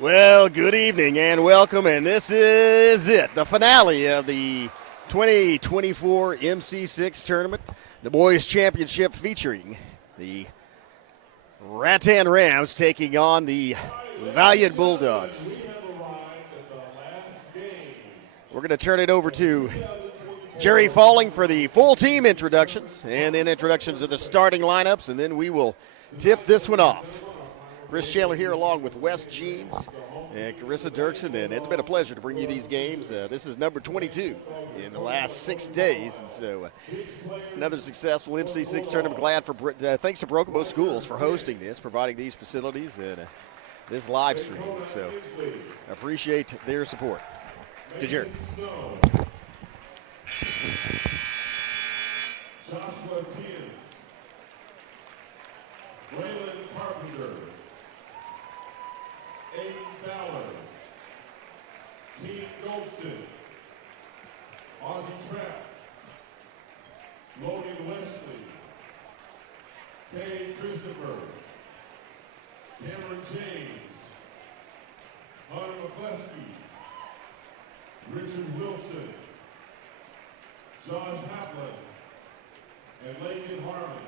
Well, good evening and welcome, and this is it, the finale of the 2024 MC-6 tournament, the boys championship featuring the Rattan Rams taking on the Valliant Bulldogs. We're going to turn it over to Jerry Falling for the full team introductions and then introductions of the starting lineups, and then we will tip this one off. Chris Chandler here along with Wes Jeans and Carissa Dirksen, and it's been a pleasure to bring you these games. This is number 22 in the last 6 days, and so another successful MC6 tournament. Glad for thanks to Broken Bow Schools for hosting this, providing these facilities and this live stream. So I appreciate their support. To Jerry. Joshua Tiens, Waylon Carpenter, Aiden Fowler, Keith Golston, Ozzie Trapp, Logan Wesley, Kay Christopher, Cameron James, Hunter McCleskey, Richard Wilson, Josh Haplin, and Lakin Harmon.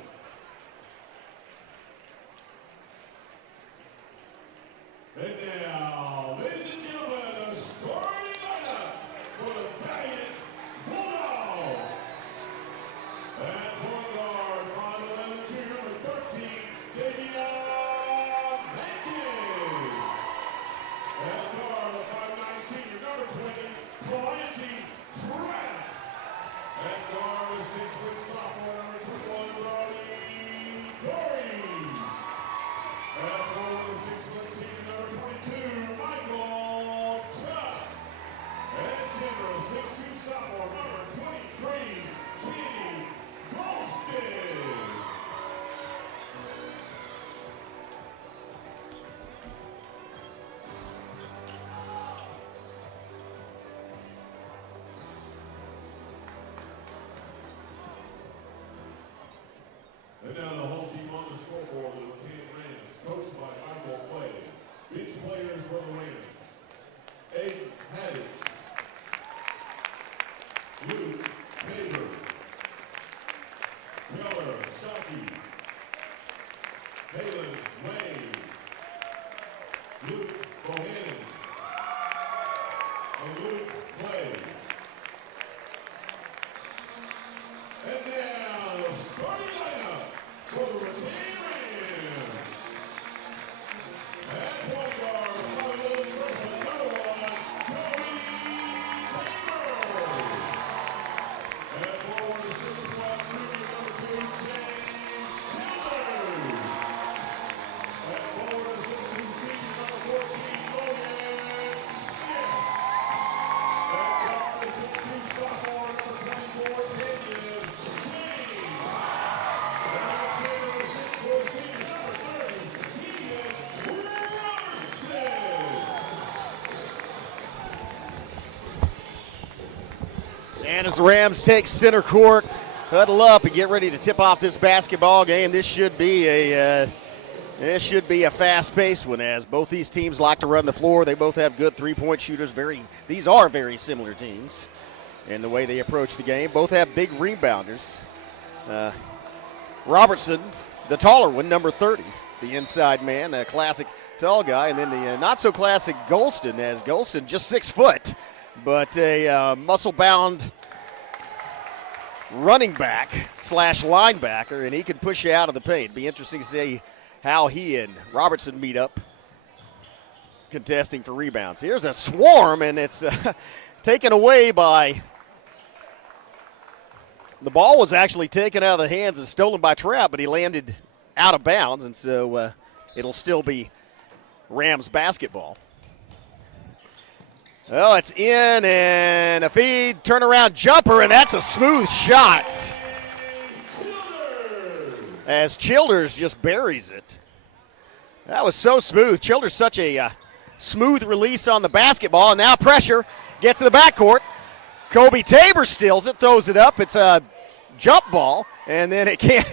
And now, ladies and gentlemen, a starting lineup for the Battiest Bulldogs. At point guard, 5'11", junior, number 13, Davion Hankins. At guard, 5'9", senior, number 20, Brian Trapp. At guard, a 6-foot sophomore, number 21, Rodney Gories. At forward, a 6-foot senior, number 22, Michael Tuff. And center, a 6'2" sophomore, number 23, Kenny Golston. And now the whole team on the scoreboard with the Rattan Rams, coached by Michael Clay. Bench players for the Rams: Aiden Haddix, Luke Tabor, Keller Shockey, Halen Wayne, Luke Bohannon, and Luke Clay. And now the starting lineup for the Rattan Rams. At point guard, 5'11", freshman, number 1, Cody Tabor. At forward, 6'1", junior, number 2, James Childers. At forward, 6'2", senior, number 14, Logan Smith. At guard, 6'2", sophomore, number 24, Kenyon James. At center, 6'4", senior, number 30, Keegan Robertson. And as the Rams take center court, huddle up and get ready to tip off this basketball game, this should be a fast-paced one, as both these teams like to run the floor. They both have good three-point shooters. These are very similar teams in the way they approach the game. Both have big rebounders. Robertson, the taller one, number 30, the inside man, a classic tall guy, and then the not-so-classic Golston, as Golston just 6 foot, but a muscle-bound running back / linebacker, and he can push you out of the paint. Be interesting to see how he and Robertson meet up contesting for rebounds. Here's a swarm, and it's taken away by – the ball was actually taken out of the hands and stolen by Trapp, but he landed out of bounds, and so it'll still be Rams basketball. Well, it's in, and a feed, turnaround jumper, and that's a smooth shot as Childers just buries it. That was so smooth. Childers such a smooth release on the basketball, and now pressure gets to the backcourt. Kobe Tabor steals it, throws it up. It's a jump ball, and then it can't.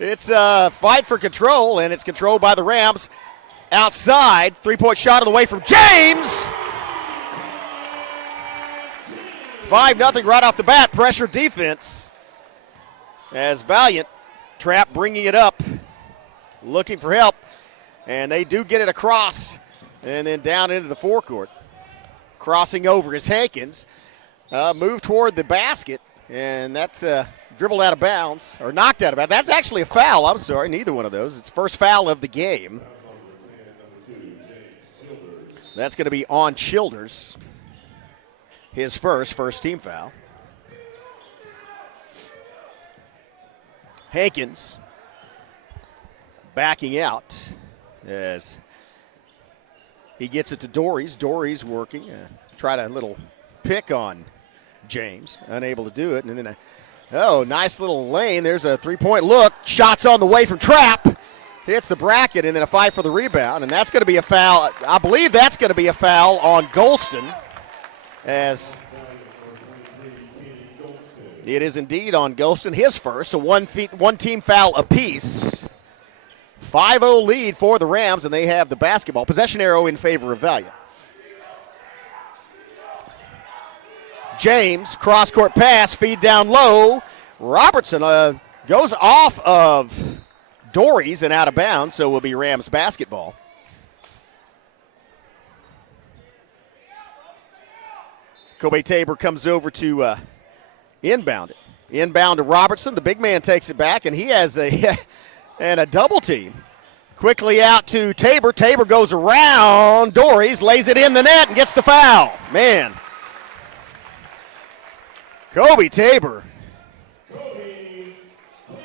It's a fight for control, and it's controlled by the Rams. outside. Three-point shot on the way from James. 5-0 right off the bat. Pressure defense as Valliant trap bringing it up, looking for help, and they do get it across and then down into the forecourt. Crossing over is Hankins. Move toward the basket, and that's dribbled out of bounds, or knocked out of bounds. That's actually a foul. I'm sorry, neither one of those. It's first foul of the game. That's going to be on Childers. His first team foul. Hankins backing out as he gets it to Dories. Dories working. Tried a little pick on James. Unable to do it. And then nice little lane. There's a three-point look. Shots on the way from Trapp. Hits the bracket, and then a fight for the rebound. And that's going to be a foul. I believe that's going to be a foul on Golston, as it is indeed on Golston, his first. So one team foul apiece. 5-0 lead for the Rams, and they have the basketball. Possession arrow in favor of Valliant. James, cross-court pass, feed down low. Robertson goes off of Dories and out of bounds, so it will be Rams basketball. Kobe Tabor comes over to inbound it. Inbound to Robertson. The big man takes it back, and he has a double team. Quickly out to Tabor. Tabor goes around Dories, lays it in the net, and gets the foul. Man. Kobe Tabor.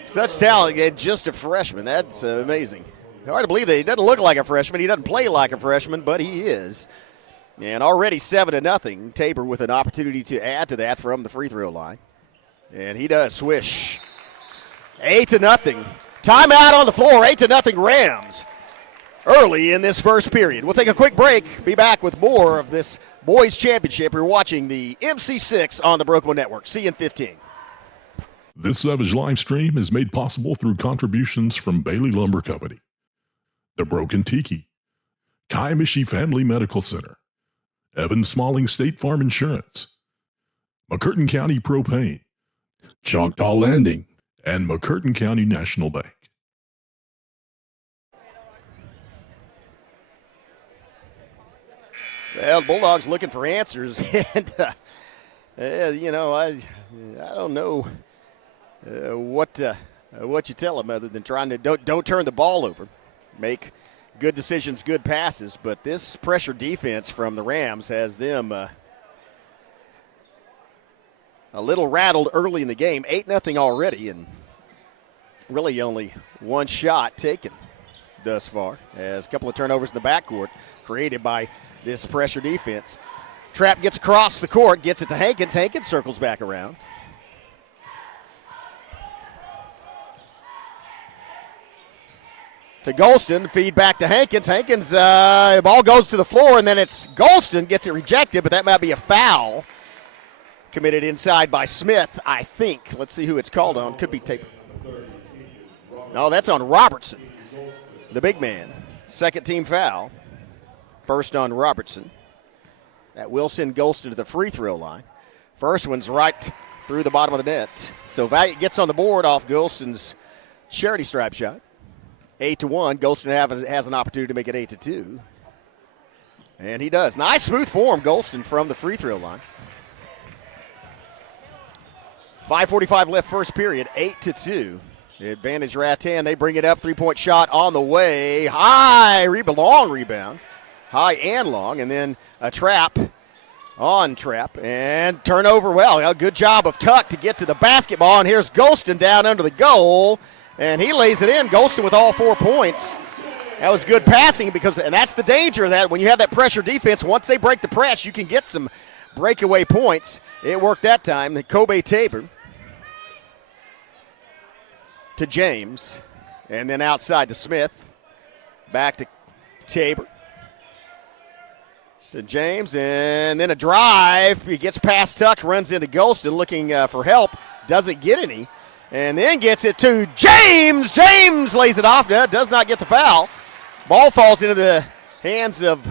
Such talent, and just a freshman. That's amazing. Hard to believe that he doesn't look like a freshman. He doesn't play like a freshman, but he is. And already 7-0. Tabor with an opportunity to add to that from the free throw line. And he does swish. 8-0. Timeout on the floor. 8-0 Rams early in this first period. We'll take a quick break. Be back with more of this boys championship. You're watching the MC-6 on the Brookmo Network. See you in 15. This Savage live stream is made possible through contributions from Bailey Lumber Company, The Broken Tiki, Kaimishi Family Medical Center, Evan Smalling State Farm Insurance, McCurtain County Propane, Choctaw Landing, and McCurtain County National Bank. Well, the Bulldogs looking for answers, and I don't know what you tell them other than trying to don't turn the ball over, make good decisions, good passes. But this pressure defense from the Rams has them a little rattled early in the game. 8-0 already, and really only one shot taken thus far. As a couple of turnovers in the backcourt created by this pressure defense. Trapp gets across the court, gets it to Hankins. Hankins circles back around. To Golston, feed back to Hankins. Hankins, the ball goes to the floor, and then it's Golston gets it rejected, but that might be a foul committed inside by Smith, I think. Let's see who it's called on. Could be Tabor. No, that's on Robertson, the big man. Second team foul. First on Robertson. That will send Golston to the free throw line. First one's right through the bottom of the net. So Valliant gets on the board off Golston's charity stripe shot. 8-1. Golston has an opportunity to make it 8-2. And he does. Nice smooth form, Golston, from the free throw line. 5:45 left first period, 8-2. The advantage Rattan. They bring it up. Three-point shot on the way. High, long rebound. High and long. And then a trap on Trapp. And turnover. Well, a good job of Tuck to get to the basketball. And here's Golston down under the goal. And he lays it in. Golston with all 4 points. That was good passing and that's the danger of that. When you have that pressure defense, once they break the press, you can get some breakaway points. It worked that time. Kobe Tabor to James, and then outside to Smith. Back to Tabor. To James, and then a drive. He gets past Tuck, runs into Golston looking for help. Doesn't get any. And then gets it to James. James lays it off. Does not get the foul. Ball falls into the hands of,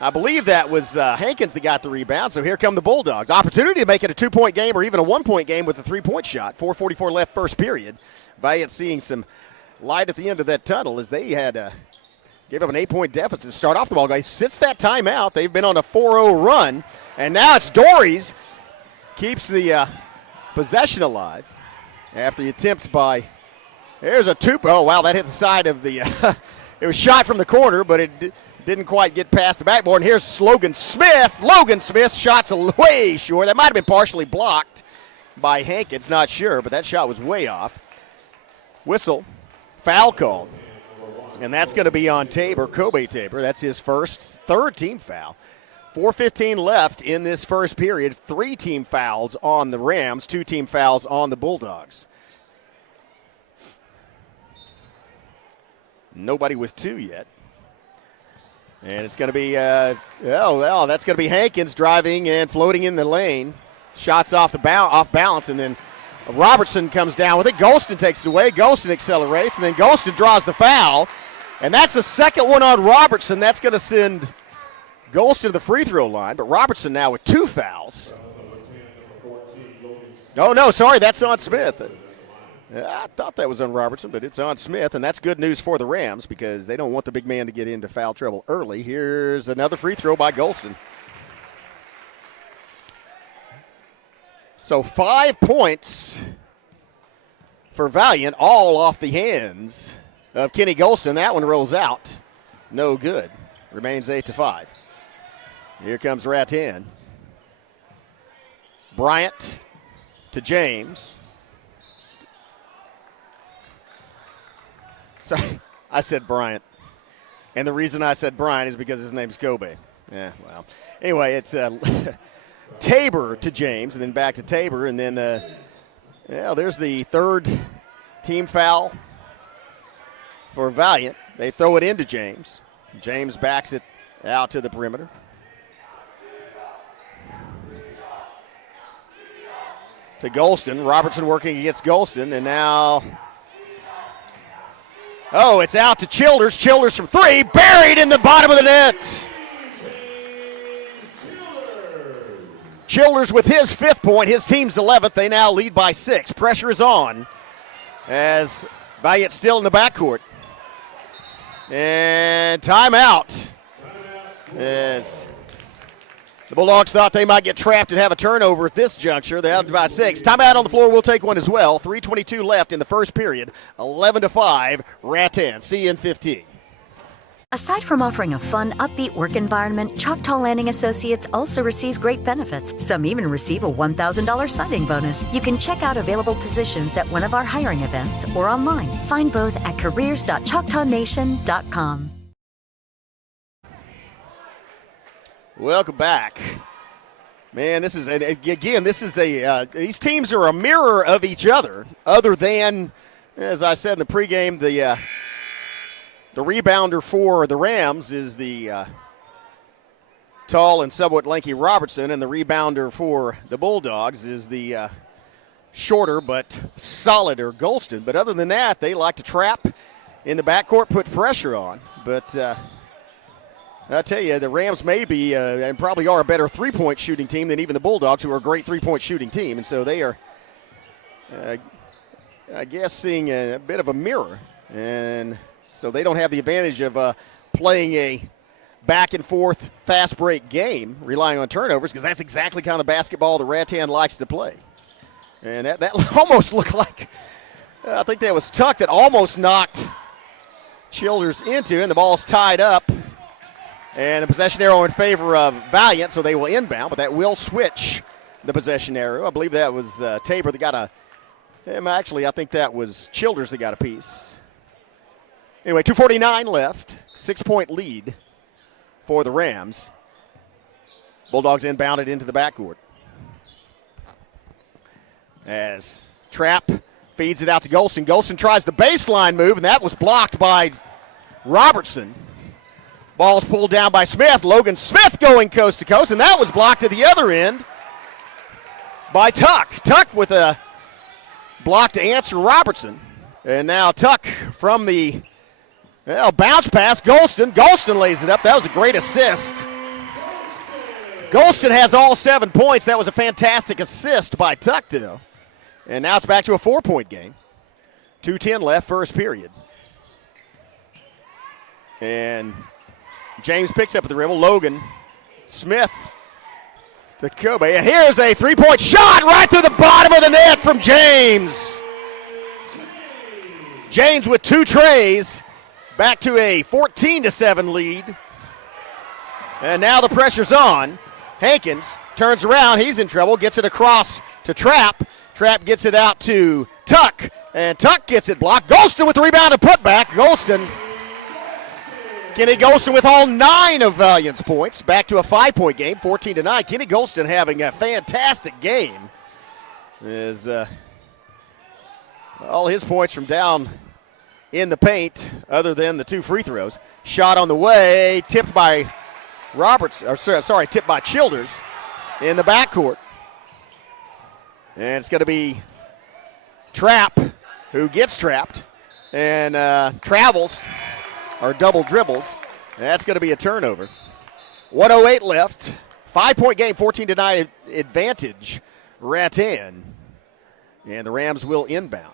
I believe that was Hankins that got the rebound. So here come the Bulldogs. Opportunity to make it a 2-point game or even a 1-point game with a 3-point shot. 4:44 left first period. Valliant seeing some light at the end of that tunnel as they had gave up an 8-point deficit to start off the ball game. Since that timeout, they've been on a 4-0 run. And now it's Dories keeps the possession alive after the attempt by, there's a two. Oh, wow, that hit the side of the, it was shot from the corner, but it didn't quite get past the backboard. And here's Logan Smith. Logan Smith shots way short. That might have been partially blocked by Hankins, not sure, but that shot was way off. Whistle, foul called. And that's going to be on Tabor, Kobe Tabor. That's his third team foul. 4:15 left in this first period. 3 team fouls on the Rams, 2 team fouls on the Bulldogs. Nobody with 2 yet. And it's going to be, that's going to be Hankins driving and floating in the lane. Shots off balance, and then Robertson comes down with it. Golston takes it away. Golston accelerates, and then Golston draws the foul. And that's the second one on Robertson. That's going to send Golston to the free throw line. But Robertson now with 2 fouls. Oh, no, sorry, that's on Smith. I thought that was on Robertson, but it's on Smith, and that's good news for the Rams because they don't want the big man to get into foul trouble early. Here's another free throw by Golston. So 5 points for Valliant, all off the hands of Kenny Golston. That one rolls out. No good. Remains 8-5. Here comes Rattan. Bryant to James. Sorry, I said Bryant. And the reason I said Bryant is because his name's Kobe. Yeah, well. Anyway, it's Tabor to James, and then back to Tabor, and then there's the third team foul for Valliant. They throw it into James. James backs it out to the perimeter. To Golston. Robertson working against Golston, and now, it's out to Childers. Childers from 3, buried in the bottom of the net. Childers with his 5th point, his team's 11th. They now lead by 6. Pressure is on as Valliant still in the backcourt. And timeout. As the Bulldogs thought they might get trapped and have a turnover at this juncture. They're out by 6. Timeout on the floor. We'll take one as well. 3:22 left in the first period. 11-5. Rattan. See you in 15. Aside from offering a fun, upbeat work environment, Choctaw Landing Associates also receive great benefits. Some even receive a $1,000 signing bonus. You can check out available positions at one of our hiring events or online. Find both at careers.choctawnation.com. Welcome back. Man, these teams are a mirror of each other than, as I said in the pregame, the rebounder for the Rams is the tall and somewhat lanky Robertson, and the rebounder for the Bulldogs is the shorter but solider Golston. But other than that, they like to trap in the backcourt, put pressure on. But I tell you, the Rams may be and probably are a better three-point shooting team than even the Bulldogs, who are a great three-point shooting team. And so they are, I guess, seeing a bit of a mirror. And so they don't have the advantage of playing a back-and-forth, fast-break game, relying on turnovers, because that's exactly kind of basketball the Rattan likes to play. And that almost looked like, I think that was Tuck that almost knocked Childers into, and the ball's tied up. And the possession arrow in favor of Valliant, so they will inbound, but that will switch the possession arrow. I believe that was Tabor that got I think that was Childers that got a piece. Anyway, 2:49 left, 6-point lead for the Rams. Bulldogs inbounded into the backcourt. As Trapp feeds it out to Golston. Golston tries the baseline move, and that was blocked by Robertson. Ball's pulled down by Smith. Logan Smith going coast to coast, and that was blocked at the other end by Tuck. Tuck with a block to answer Robertson. And now Tuck from the Well, bounce pass, Golston. Golston lays it up. That was a great assist. Golston has all 7 points. That was a fantastic assist by Tuck, though. And now it's back to a 4-point game. 2:10 left, first period. And James picks up at the dribble. Logan Smith to Kobe. And here's a 3-point shot right through the bottom of the net from James. James with 2 trays. Back to a 14-7 lead. And now the pressure's on. Hankins turns around. He's in trouble. Gets it across to Trapp. Trapp gets it out to Tuck. And Tuck gets it blocked. Golston with the rebound and putback. Golston. Kenny Golston with all 9 of Valliant's points. Back to a 5-point game, 14-9. Kenny Golston having a fantastic game. As all his points from down in the paint, other than the 2 free throws. Shot on the way, tipped by tipped by Childers in the backcourt. And it's going to be Trapp who gets trapped and travels or double dribbles. That's going to be a turnover. 1:08 left. 5-point game, 14-9 advantage. Rattan. And the Rams will inbound.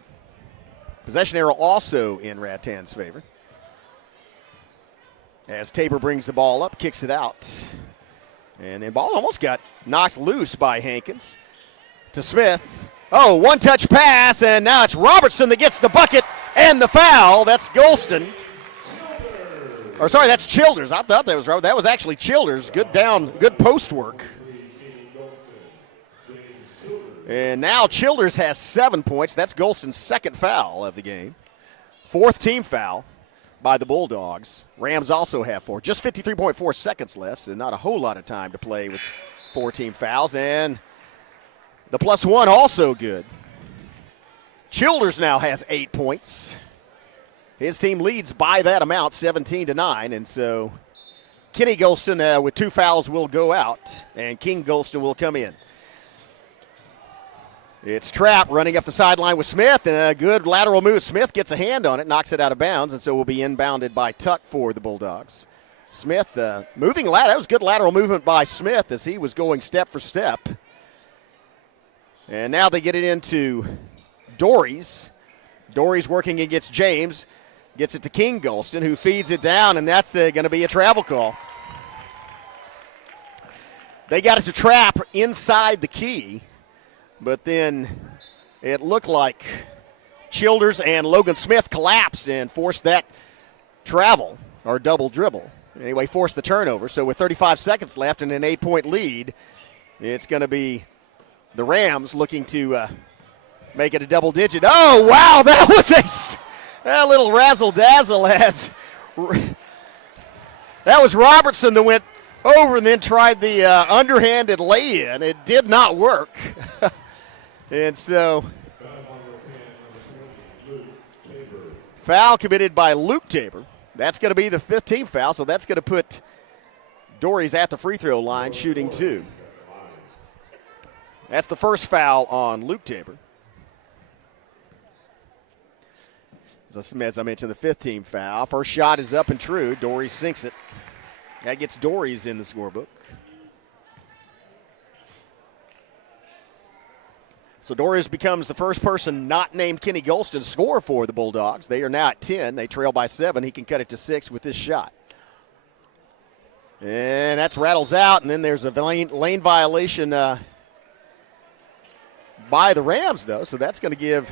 Possession arrow also in Rattan's favor. As Tabor brings the ball up, kicks it out. And the ball almost got knocked loose by Hankins. To Smith. Oh, one-touch pass, and now it's Robertson that gets the bucket and the foul. That's Golston. Or sorry, that's Childers. I thought that was Robert. That was actually Childers. Good post work. And now Childers has 7 points. That's Golston's 2nd foul of the game. 4th team foul by the Bulldogs. Rams also have 4. Just 53.4 seconds left, so not a whole lot of time to play with 4 team fouls. And the +1 also good. Childers now has 8 points. His team leads by that amount, 17-9. And so Kenny Golston with 2 fouls will go out, and King Golston will come in. It's Trapp running up the sideline with Smith, and a good lateral move. Smith gets a hand on it, knocks it out of bounds, and so will be inbounded by Tuck for the Bulldogs. Smith moving lateral. That was good lateral movement by Smith as he was going step for step. And now they get it into Dories. Dories working against James. Gets it to King Golston, who feeds it down, and that's going to be a travel call. They got it to Trapp inside the key. But then it looked like Childers and Logan Smith collapsed and forced that travel or double dribble. Anyway, forced the turnover. So with 35 seconds left and an 8-point lead, it's going to be the Rams looking to make it a double digit. Oh, wow, that was a little razzle-dazzle. That was Robertson that went over and then tried the underhanded lay-in. It did not work. And so, foul committed by Luke Tabor. That's going to be the 5th team foul, so that's going to put Dories at the free throw line shooting 2. That's the first foul on Luke Tabor. As I mentioned, the 5th team foul. First shot is up and true. Dories sinks it. That gets Dories in the scorebook. So Dories becomes the first person not named Kenny Golston to score for the Bulldogs. They are now at 10. They trail by 7. He can cut it to 6 with this shot. And that's rattles out, and then there's a lane violation by the Rams, though. So that's going to give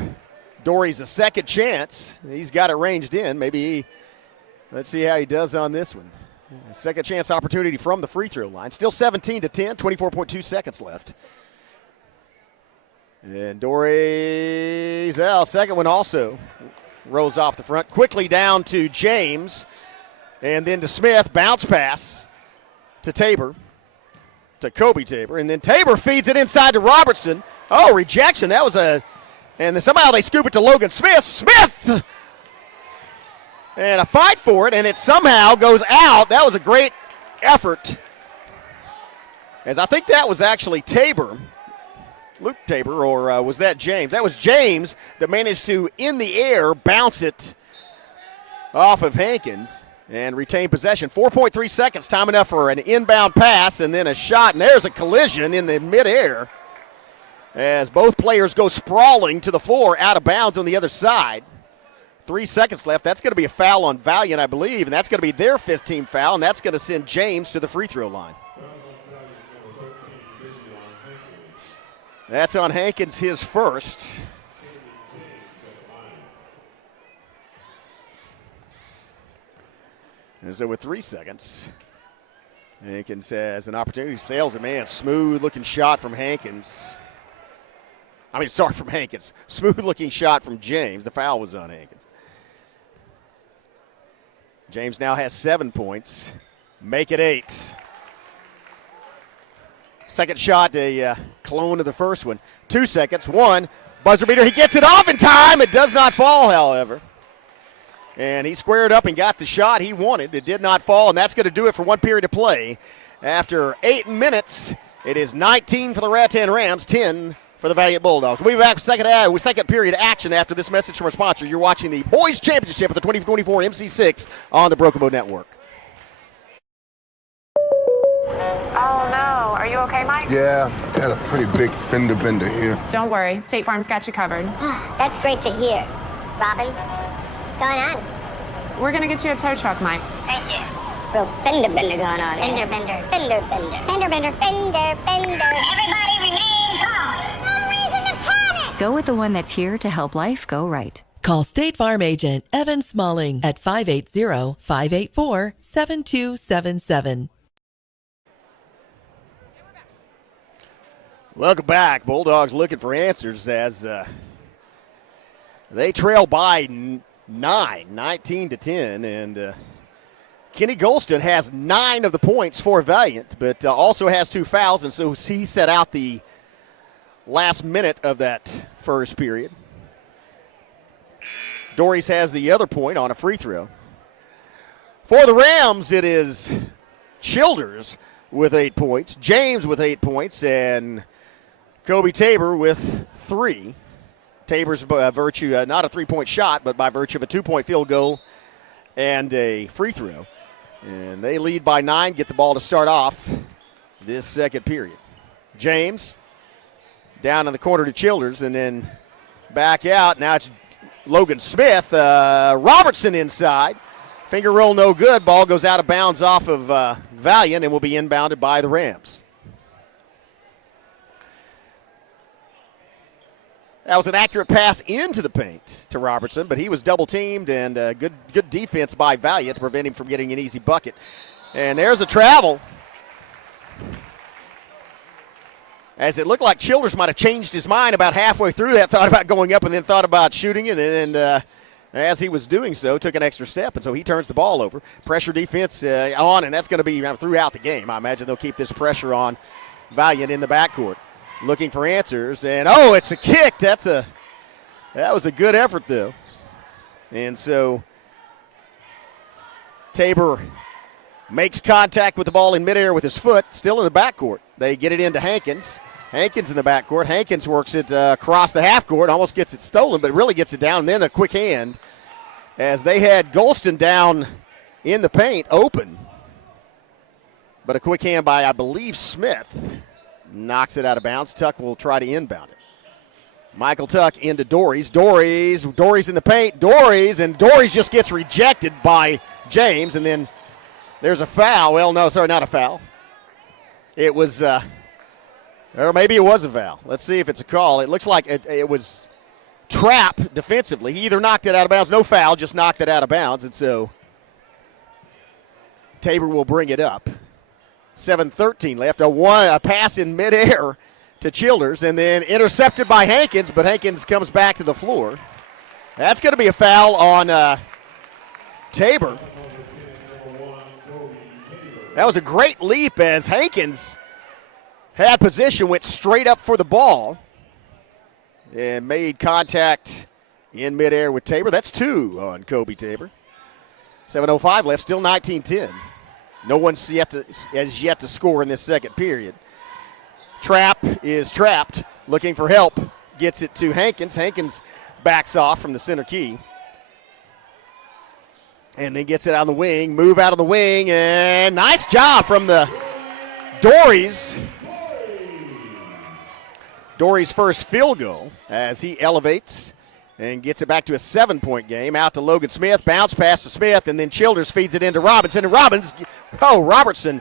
Dories a second chance. He's got it ranged in. Let's see how he does on this one. A second chance opportunity from the free throw line. Still 17-10, 24.2 seconds left. And Dories, second one also rolls off the front. Quickly down to James, and then to Smith. Bounce pass to Tabor, to Kobe Tabor. And then Tabor feeds it inside to Robertson. Oh, rejection. And then somehow they scoop it to Logan Smith. Smith! And a fight for it, and it somehow goes out. That was a great effort. As I think that was actually Tabor. Luke Tabor, or was that James? That was James that managed to, in the air, bounce it off of Hankins and retain possession. 4.3 seconds, time enough for an inbound pass and then a shot, and there's a collision in the midair as both players go sprawling to the floor out of bounds on the other side. 3 seconds left. That's going to be a foul on Valliant, I believe, and that's going to be their 15th foul, and that's going to send James to the free throw line. That's on Hankins, his first. And so with 3 seconds, Hankins has an opportunity. Sails it, man. Smooth-looking shot from Hankins. From Hankins. Smooth-looking shot from James. The foul was on Hankins. James now has 7 points. Make it 8. Second shot, a clone of the first one. 2 seconds. 1. Buzzer beater. He gets it off in time. It does not fall, however. And he squared up and got the shot he wanted. It did not fall, and that's going to do it for 1 period of play. After 8 minutes, it is 19 for the Rattan Rams, 10 for the Valliant Bulldogs. We'll be back with second period action after this message from our sponsor. You're watching the Boys Championship of the 2024 MC-6 on the Broken Bow Network. Oh no, are you okay, Mike? Yeah, got a pretty big fender bender here. Don't worry, State Farm's got you covered. That's great to hear. Robin, what's going on? We're gonna get you a tow truck, Mike. Thank you. Real fender bender going on. Fender bender. Fender bender. Fender bender. Fender bender. Everybody remain calm. No reason to panic. Go with the one that's here to help life go right. Call State Farm agent Evan Smalling at 580-584-7277. Welcome back. Bulldogs looking for answers as they trail by 19-10, and Kenny Golston has 9 of the points for Valliant, but also has 2 fouls, and so he set out the last minute of that first period. Dories has the other point on a free throw. For the Rams, it is Childers with 8 points, James with 8 points, and Kobe Tabor with 3. Tabor's virtue, not a 3-point shot, but by virtue of a 2-point field goal and a free throw. And they lead by 9, get the ball to start off this second period. James down in the corner to Childers and then back out. Now it's Logan Smith. Robertson inside. Finger roll no good. Ball goes out of bounds off of Valliant and will be inbounded by the Rams. That was an accurate pass into the paint to Robertson, but he was double-teamed, and good defense by Valliant to prevent him from getting an easy bucket. And there's a travel. As it looked like Childers might have changed his mind about halfway through that, thought about going up and then thought about shooting it, and as he was doing so, took an extra step, and so he turns the ball over. Pressure defense on, and that's going to be throughout the game. I imagine they'll keep this pressure on Valliant in the backcourt. Looking for answers, and it's a kick. That was a good effort, though. And so Tabor makes contact with the ball in midair with his foot, still in the backcourt. They get it into Hankins. Hankins in the backcourt. Hankins works it across the half court, almost gets it stolen, but really gets it down, and then a quick hand as they had Golston down in the paint, open. But a quick hand by, I believe, Smith. Knocks it out of bounds. Tuck will try to inbound it. Michael Tuck into Dories. Dories in the paint. And Dories just gets rejected by James, and then there's a foul. Well, no, sorry, not a foul. It was, or maybe it was a foul. Let's see if it's a call. It looks like it was trap defensively. He either knocked it out of bounds, no foul, just knocked it out of bounds, and so Tabor will bring it up. 7:13 left. A pass in midair to Childers, and then intercepted by Hankins, but Hankins comes back to the floor. That's going to be a foul on Tabor. That was a great leap as Hankins had position, went straight up for the ball, and made contact in midair with Tabor. That's 2 on Kobe Tabor. 7:05 left, still 19-10. No one's has yet to score in this second period. Trap is trapped, looking for help. Gets it to Hankins. Hankins backs off from the center key. And then gets it on the wing, move out of the wing, and nice job from the Dory's. Dory's first field goal as he elevates and gets it back to a 7-point game. Out to Logan Smith, bounce pass to Smith, and then Childers feeds it into Robinson. And Robertson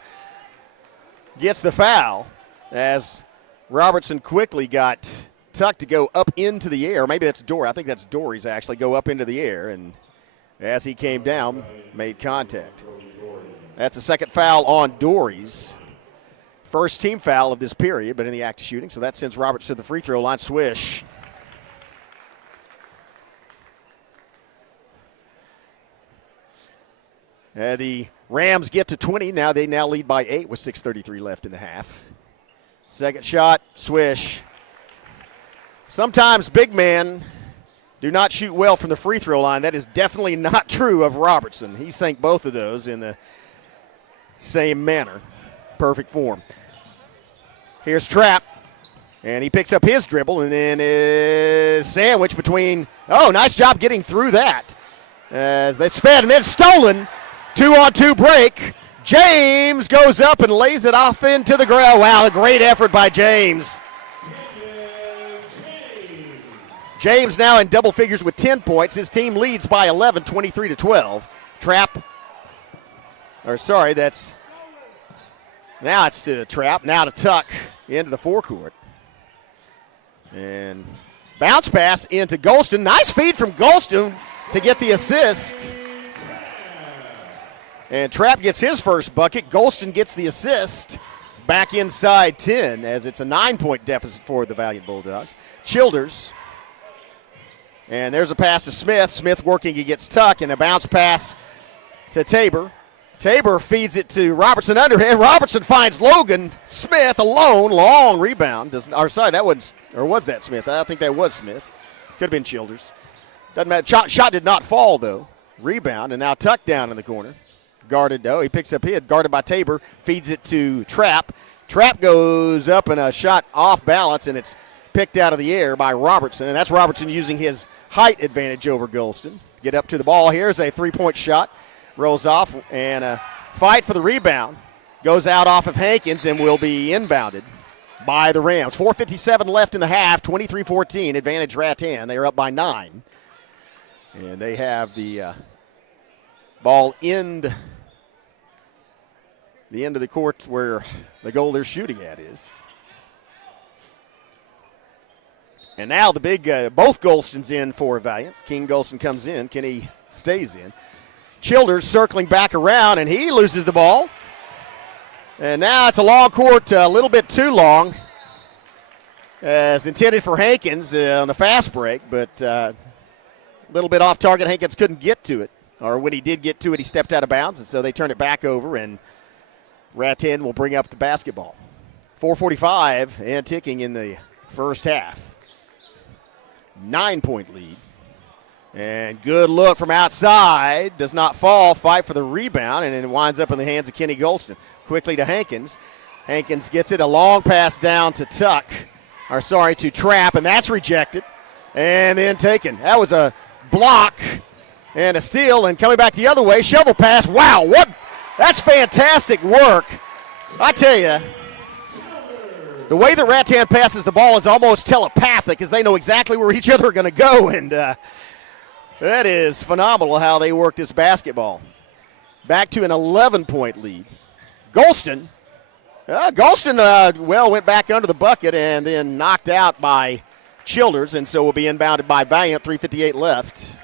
gets the foul as Robertson quickly got tucked to go up into the air. Maybe that's Dory. I think that's Dory's actually go up into the air. And as he came down, made contact. That's a second foul on Dory's. First team foul of this period, but in the act of shooting. So that sends Robertson to the free throw line. Swish. The Rams get to 20. They now lead by 8 with 6:33 left in the half. Second shot, swish. Sometimes big men do not shoot well from the free throw line. That is definitely not true of Robertson. He sank both of those in the same manner. Perfect form. Here's Trapp, and he picks up his dribble and then is sandwiched between. Oh, nice job getting through that. As that's fed and then stolen. 2-on-2 break. James goes up and lays it off into the ground. Wow, a great effort by James. James now in double figures with 10 points. His team leads by 11, 23-12. Now it's to Trapp. Now to Tuck into the forecourt. And bounce pass into Golston. Nice feed from Golston to get the assist. And Trapp gets his first bucket. Golston gets the assist. Back inside 10 as it's a 9-point deficit for the Valliant Bulldogs. Childers. And there's a pass to Smith. Smith working against Tuck, and a bounce pass to Tabor. Tabor feeds it to Robertson underhand. Robertson finds Logan Smith alone. Long rebound. Was that Smith? I think that was Smith. Could have been Childers. Doesn't matter. Shot did not fall, though. Rebound, and now Tuck down in the corner. Guarded, though. He picks up his. Guarded by Tabor. Feeds it to Trapp. Trapp goes up, and a shot off balance, and it's picked out of the air by Robertson. And that's Robertson using his height advantage over Golston. Get up to the ball. Here's a three-point shot. Rolls off, and a fight for the rebound. Goes out off of Hankins and will be inbounded by the Rams. 4:57 left in the half, 23-14. Advantage Rattan. They are up by 9. And they have the ball in the end of the court where the goal they're shooting at is. And now the big, both Golston's in for Valliant. King Golston comes in. Kenny stays in. Childers circling back around, and he loses the ball. And now it's a long court, a little bit too long, as intended for Hankins on the fast break, but a little bit off target. Hankins couldn't get to it, or when he did get to it, he stepped out of bounds, and so they turn it back over, and Rattan will bring up the basketball. 4:45 and ticking in the first half. 9-point lead. And good look from outside. Does not fall. Fight for the rebound, and it winds up in the hands of Kenny Golston. Quickly to Hankins. Hankins gets it. A long pass down to to Trapp, and that's rejected. And then taken. That was a block and a steal, and coming back the other way. Shovel pass. Wow, that's fantastic work. I tell you, the way that Rattan passes the ball is almost telepathic, as they know exactly where each other are going to go, and that is phenomenal how they work this basketball. Back to an 11-point lead. Golston went back under the bucket and then knocked out by Childers, and so will be inbounded by Valliant. 3:58 left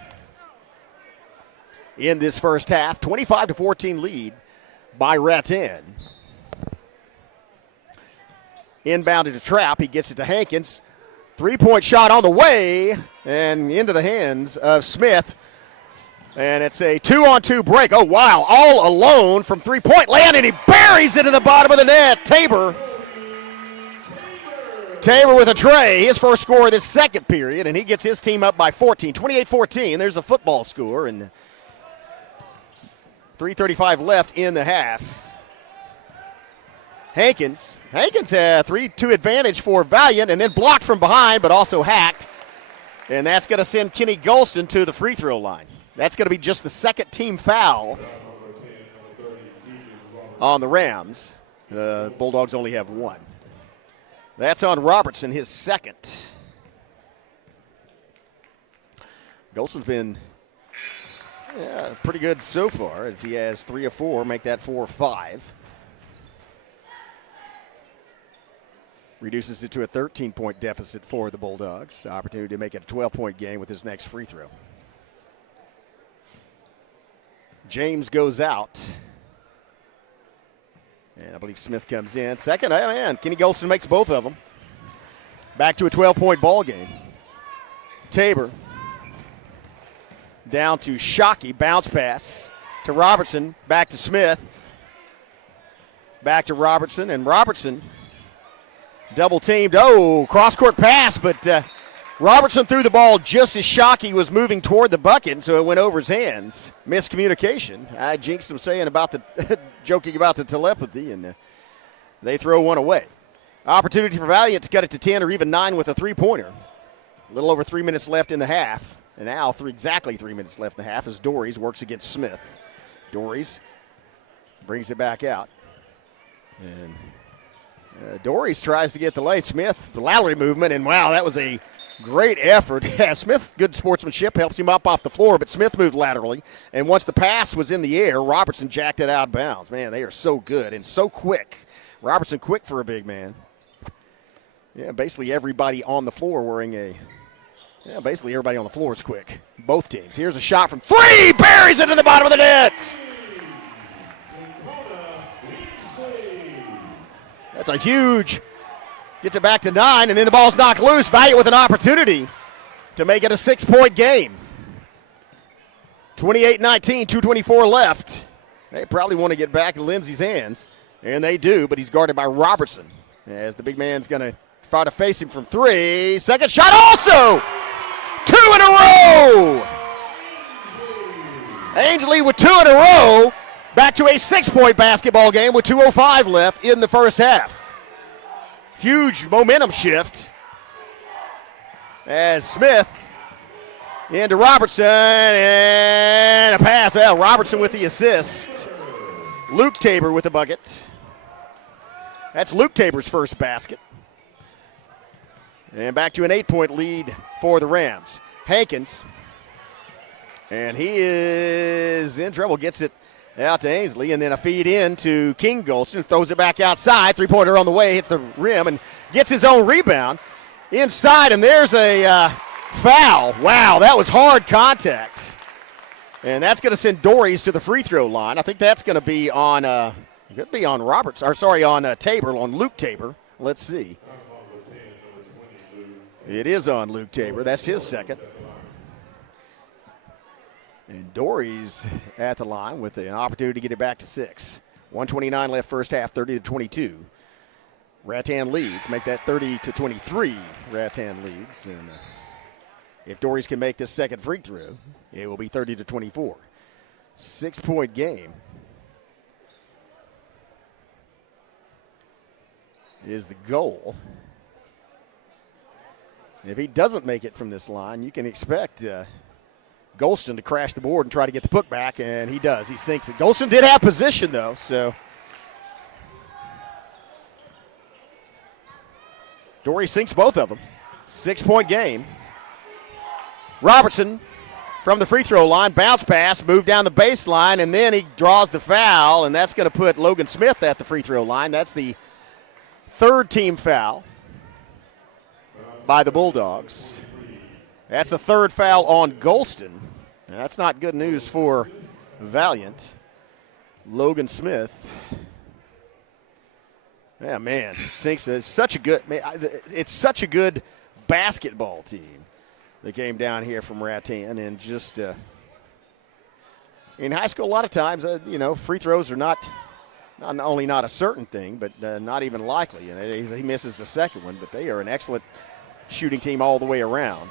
in this first half. 25-14 lead by Rattan. Inbounded to Trapp. He gets it to Hankins. 3-point shot on the way and into the hands of Smith. And it's a 2-on-2 break. Oh, wow. All alone from 3-point land, and he buries it in the bottom of the net. Tabor with a tray. His first score of this second period, and he gets his team up by 14. 28-14. There's a football score, and 3:35 left in the half. Hankins had 3-2 advantage for Valliant, and then blocked from behind, but also hacked. And that's going to send Kenny Golston to the free throw line. That's going to be just the second team foul on the Rams. The Bulldogs only have one. That's on Robertson, his second. Golston's been pretty good so far, as he has 3 of 4, make that 4 of 5. Reduces it to a 13-point deficit for the Bulldogs. Opportunity to make it a 12-point game with his next free throw. James goes out. And I believe Smith comes in. Second, oh man, Kenny Golston makes both of them. Back to a 12-point ball game. Tabor down to Shockey, bounce pass to Robertson, back to Smith. Back to Robertson, and Robertson double teamed. Oh, cross-court pass, but Robertson threw the ball just as Shockey was moving toward the bucket, so it went over his hands. Miscommunication. I jinxed him saying about the joking about the telepathy, and they throw one away. Opportunity for Valliant to cut it to 10 or even 9 with a three-pointer. A little over 3 minutes left in the half. And now exactly 3 minutes left in the half as Dorries works against Smith. Dorries brings it back out. And Dorries tries to get the lay. Smith, the lateral movement, and wow, that was a great effort. Yeah, Smith, good sportsmanship, helps him up off the floor, but Smith moved laterally. And once the pass was in the air, Robertson jacked it out of bounds. Man, they are so good and so quick. Robertson quick for a big man. Yeah, basically everybody on the floor basically everybody on the floor is quick. Both teams. Here's a shot from 3. Buries it to the bottom of the net. That's a huge. Gets it back to 9, and then the ball's knocked loose. Valliant with an opportunity to make it a 6-point game. 28-19, 2:24 left. They probably want to get back in Lindsey's hands, and they do, but he's guarded by Robertson. As the big man's going to try to face him from 3. Second shot also. 2 in a row. Ainsley with 2 in a row. Back to a 6-point basketball game with 2:05 left in the first half. Huge momentum shift as Smith into Robertson and a pass. Well, Robertson with the assist. Luke Tabor with the bucket. That's Luke Tabor's first basket. And back to an 8-point lead for the Rams. Hankins, and he is in trouble, gets it out to Ainsley, and then a feed in to King Golston, throws it back outside. Three-pointer on the way, hits the rim, and gets his own rebound inside, and there's a foul. Wow, that was hard contact. And that's going to send Dorries to the free throw line. I think that's going to be on Roberts, or sorry, on Tabor, on Luke Tabor. Let's see. It is on Luke Tabor. That's his second. And Dorries at the line with an opportunity to get it back to 6. 1:29 left first half, 30-22. Rattan leads, make that 30-23. Rattan leads. And if Dorries can make this second free throw, it will be 30-24. 6-point game is the goal. If he doesn't make it from this line, you can expect Golston to crash the board and try to get the putback, and he does. He sinks it. Golston did have position, though, so. Dorries sinks both of them. 6-point game. Robertson from the free throw line, bounce pass, move down the baseline, and then he draws the foul, and that's going to put Logan Smith at the free throw line. That's the third team foul by the Bulldogs. That's the third foul on Golston. And that's not good news for Valliant. Logan Smith. Yeah, man, sinks. It's such a good basketball team that came down here from Rattan, and just in high school a lot of times, free throws are not only not a certain thing, but not even likely. And he misses the second one, but they are an excellent shooting team all the way around.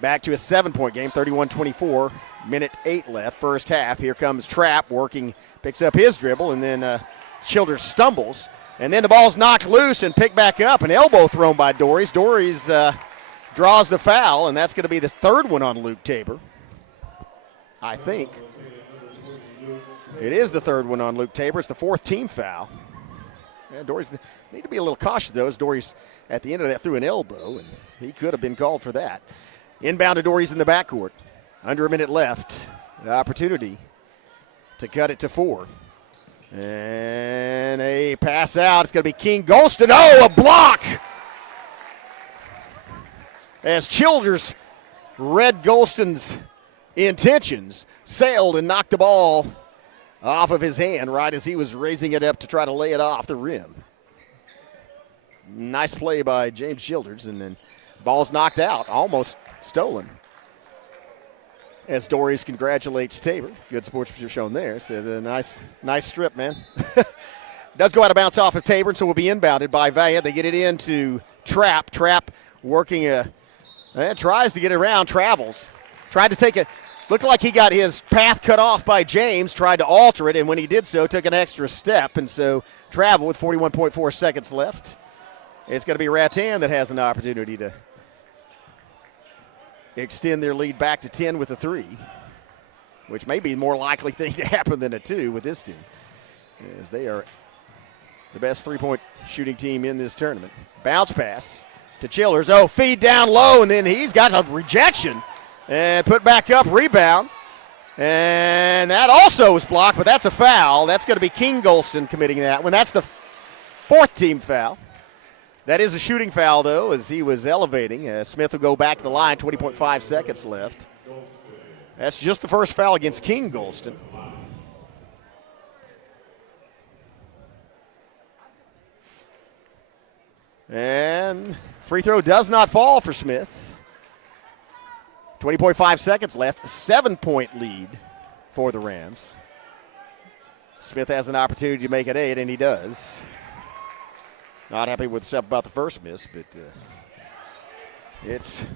Back to a 7-point game, 31-24, minute 8 left, first half. Here comes Trapp working, picks up his dribble, and then Childers stumbles. And then the ball's knocked loose and picked back up. An elbow thrown by Dorries. Dorries draws the foul, and that's going to be the third one on Luke Tabor. I think it is the third one on Luke Tabor. It's the fourth team foul. Yeah, Dory's need to be a little cautious, though, as Dory's at the end of that threw an elbow, and he could have been called for that. Inbound to Dory's in the backcourt. Under a minute left. The opportunity to cut it to 4. And a pass out. It's going to be King Golston. Oh, a block! As Childers read Golston's intentions, sailed and knocked the ball off of his hand right as he was raising it up to try to lay it off the rim. Nice play by James Childers, and then ball's knocked out, almost stolen. As Dories congratulates Tabor. Good sportsmanship shown there. Says a nice strip, man. Does go out of bounds off of Tabor, so will be inbounded by Valliant. They get it into Trapp. Trapp working tries to get it around, travels. Tried to take it. Looked like he got his path cut off by James, tried to alter it, and when he did so, took an extra step. And so travel with 41.4 seconds left. It's going to be Rattan that has an opportunity to extend their lead back to 10 with a 3, which may be a more likely thing to happen than a 2 with this team, as they are the best three-point shooting team in this tournament. Bounce pass to Childers. Oh, feed down low, and then he's got a rejection and put back up, rebound. And that also was blocked, but that's a foul. That's going to be King Golston committing that one. That's the fourth team foul. That is a shooting foul, though, as he was elevating. Smith will go back to the line, 20.5 seconds left. That's just the first foul against King Golston. And free throw does not fall for Smith. 20.5 seconds left, a 7-point lead for the Rams. Smith has an opportunity to make it 8, and he does. Not happy with himself about the first miss, but it's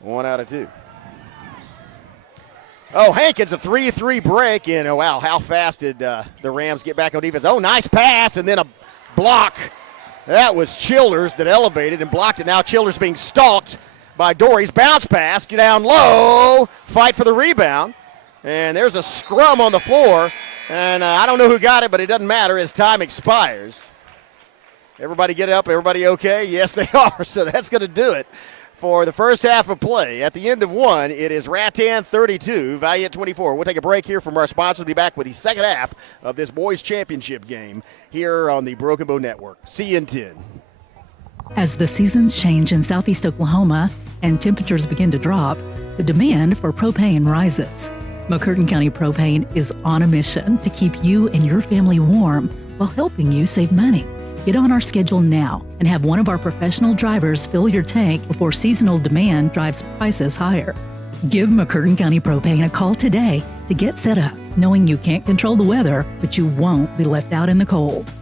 1 out of 2. Oh, Hankins, a 3-3 break, and oh, wow, how fast did the Rams get back on defense? Oh, nice pass, and then a block. That was Childers that elevated and blocked it. Now Childers being stalked by Dories. Bounce pass, get down low, fight for the rebound. And there's a scrum on the floor. And I don't know who got it, but it doesn't matter as time expires. Everybody get up, everybody okay? Yes, they are. So that's going to do it for the first half of play. At the end of 1, it is Rattan 32, Valliant 24. We'll take a break here from our sponsor. We'll be back with the second half of this boys championship game here on the Broken Bow Network. See you in 10. As the seasons change in southeast Oklahoma and temperatures begin to drop, the demand for propane rises. McCurtain County Propane is on a mission to keep you and your family warm while helping you save money. Get on our schedule now and have one of our professional drivers fill your tank before seasonal demand drives prices higher. Give McCurtain County Propane a call today to get set up, knowing you can't control the weather, but you won't be left out in the cold.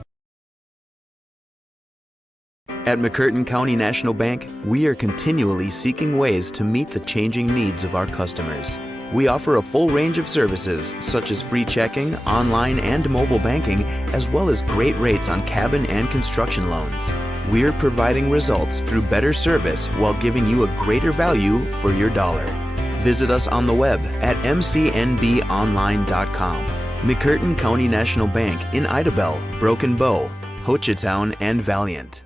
At McCurtain County National Bank, we are continually seeking ways to meet the changing needs of our customers. We offer a full range of services such as free checking, online and mobile banking, as well as great rates on cabin and construction loans. We're providing results through better service while giving you a greater value for your dollar. Visit us on the web at mcnbonline.com. McCurtain County National Bank in Idabel, Broken Bow, Hochatown, and Valliant.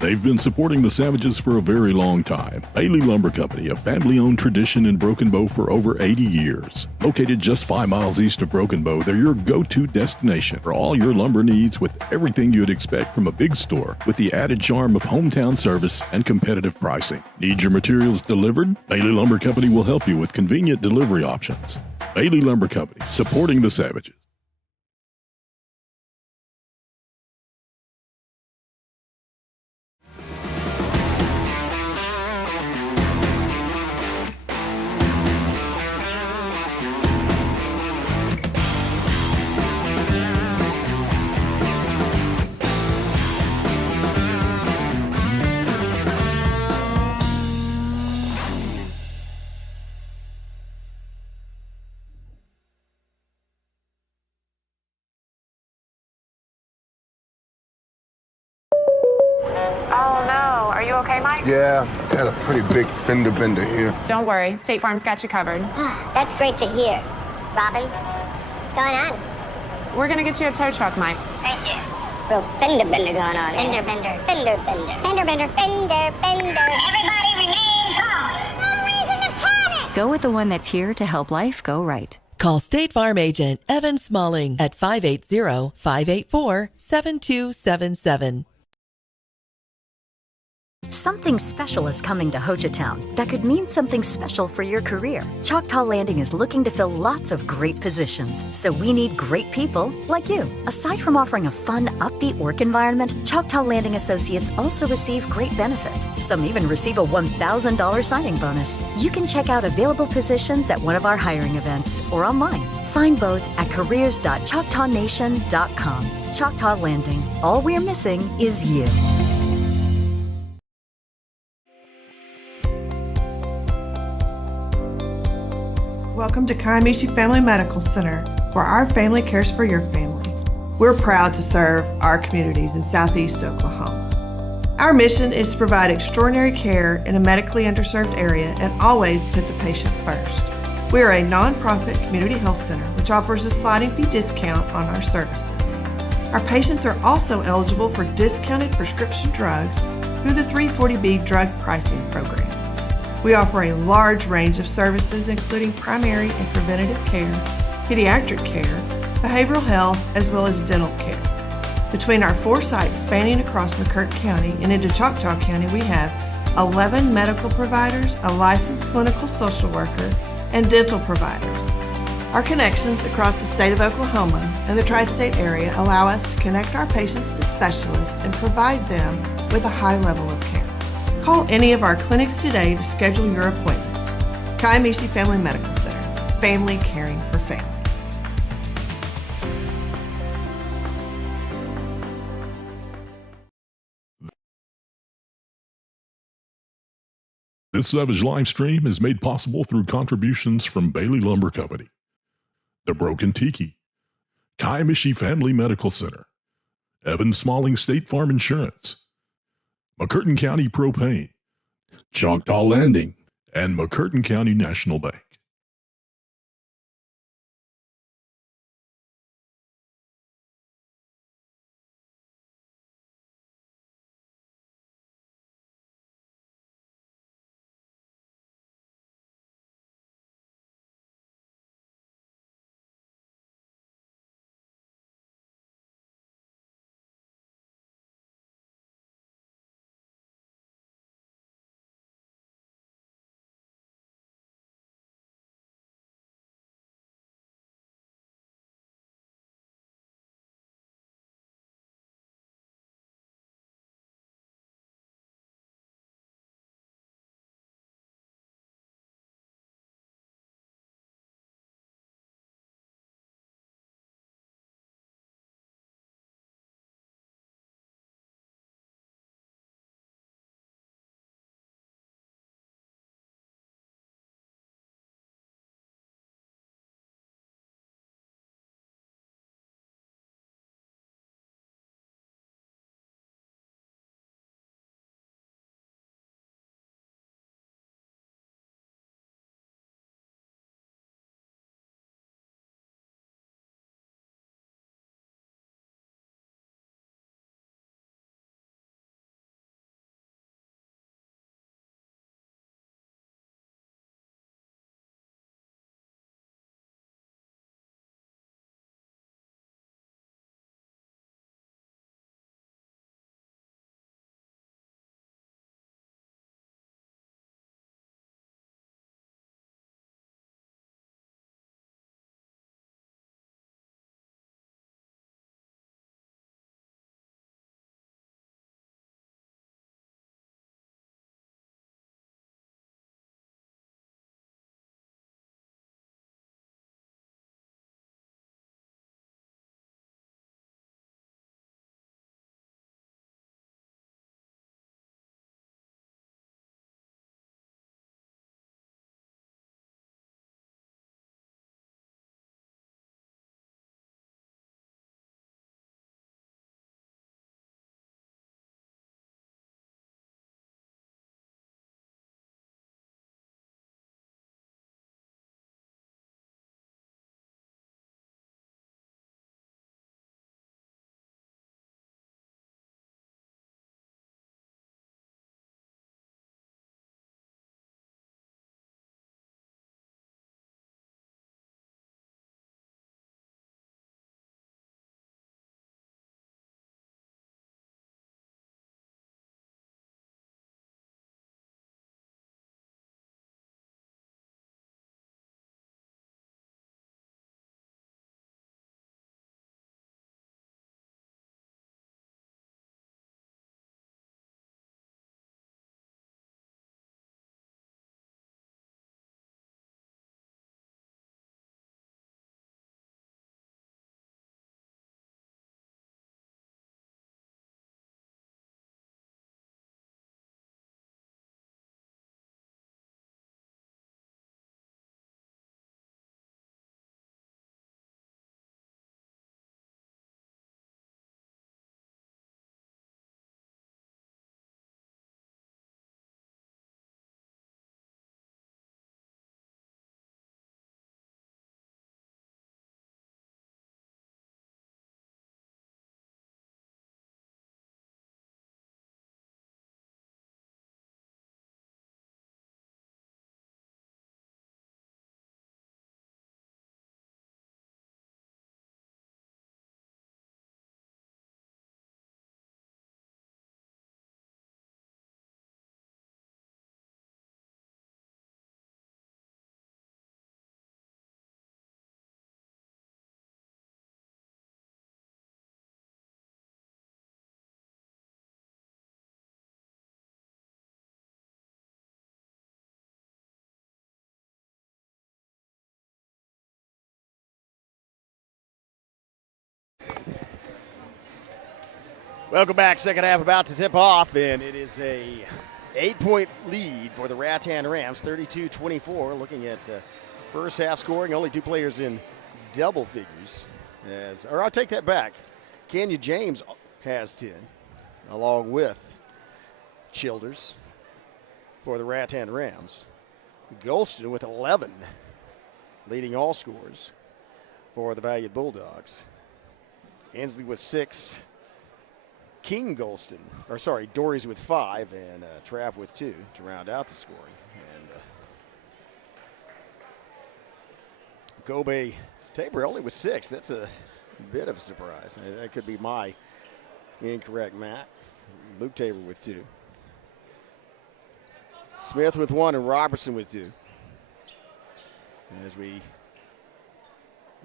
They've been supporting the Savages for a very long time. Bailey Lumber Company, a family-owned tradition in Broken Bow for over 80 years. Located just 5 miles east of Broken Bow, they're your go-to destination for all your lumber needs with everything you'd expect from a big store, with the added charm of hometown service and competitive pricing. Need your materials delivered? Bailey Lumber Company will help you with convenient delivery options. Bailey Lumber Company, supporting the Savages. okay, Mike? Yeah, got a pretty big fender bender here. Don't worry. State Farm's got you covered. That's great to hear. Robin, what's going on? We're going to get you a tow truck, Mike. Thank you. Real fender bender going on here. Fender bender. Fender bender. Fender bender. Fender bender. Everybody remain calm. No reason to panic. Go with the one that's here to help life go right. Call State Farm agent Evan Smalling at 580-584-7277. Something special is coming to Hochatown that could mean something special for your career. Choctaw Landing is looking to fill lots of great positions, so we need great people like you. Aside from offering a fun, upbeat work environment, Choctaw Landing Associates also receive great benefits. Some even receive a $1,000 signing bonus. You can check out available positions at one of our hiring events or online. Find both at careers.choctawnation.com. Choctaw Landing. All we're missing is you. Welcome to Kiamichi Family Medical Center, where our family cares for your family. We're proud to serve our communities in Southeast Oklahoma. Our mission is to provide extraordinary care in a medically underserved area and always put the patient first. We are a nonprofit community health center which offers a sliding fee discount on our services. Our patients are also eligible for discounted prescription drugs through the 340B drug pricing program. We offer a large range of services including primary and preventative care, pediatric care, behavioral health, as well as dental care. Between our 4 sites spanning across McCurtain County and into Choctaw County, we have 11 medical providers, a licensed clinical social worker, and dental providers. Our connections across the state of Oklahoma and the tri-state area allow us to connect our patients to specialists and provide them with a high level of care. Call any of our clinics today to schedule your appointment. Kiamichi Family Medical Center, family caring for family. This Savage live stream is made possible through contributions from Bailey Lumber Company, The Broken Tiki, Kiamichi Family Medical Center, Evan Smalling State Farm Insurance, McCurtain County Propane, Choctaw Landing, and McCurtain County National Bank. Welcome back. Second half about to tip off, and it is a 8-point lead for the Rattan Rams, 32-24. Looking at first half scoring, only 2 players in double figures. Or I'll take that back. Kenya James has 10, along with Childers for the Rattan Rams. Golston with 11, leading all scores for the Valliant Bulldogs. Ansley with 6. King Golston, Dories with 5, and Trapp with 2 to round out the scoring. And Kobe Tabor only with 6. That's a bit of a surprise. That could be my incorrect math. Luke Tabor with 2. Smith with 1 and Robertson with 2. As we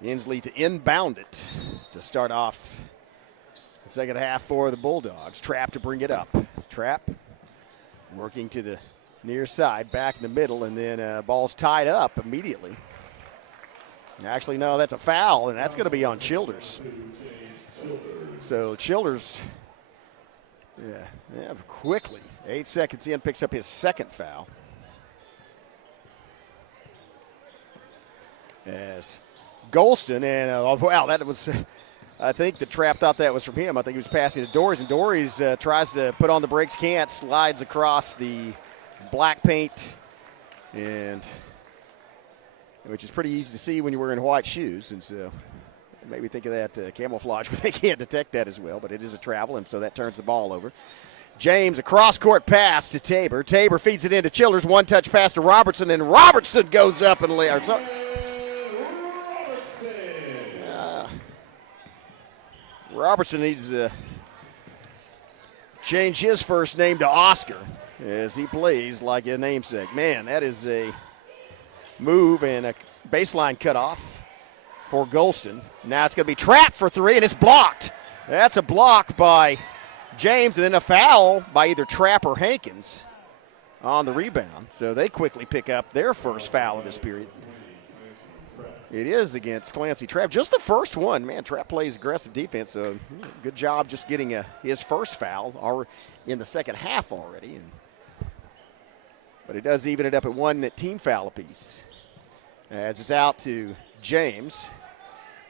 Inslee to inbound it to start off the second half for the Bulldogs. Trapp to bring it up. Trapp working to the near side, back in the middle, and then ball's tied up immediately. Actually, no, that's a foul, and that's going to be on Childers. So Childers, quickly, 8 seconds in, picks up his second foul. As Golston, and wow, that was, I think the Trapp thought that was from him. I think he was passing to Dories, and Dories tries to put on the brakes, can't, slides across the black paint, and which is pretty easy to see when you're wearing white shoes, and so maybe think of that camouflage, but they can't detect that as well, but it is a travel, and so that turns the ball over. James, a cross-court pass to Tabor. Tabor feeds it into Childers, one-touch pass to Robertson, then Robertson goes up and Robertson needs to change his first name to Oscar as he plays like a namesake. Man, that is a move and a baseline cutoff for Golston. Now it's going to be Trapp for 3, and it's blocked. That's a block by James, and then a foul by either Trapp or Hankins on the rebound. So they quickly pick up their first foul of this period. It is against Clancy Trapp. Just the first one. Man, Trapp plays aggressive defense, so good job just getting his first foul in the second half already. But it does even it up at 1 team foul apiece. As it's out to James.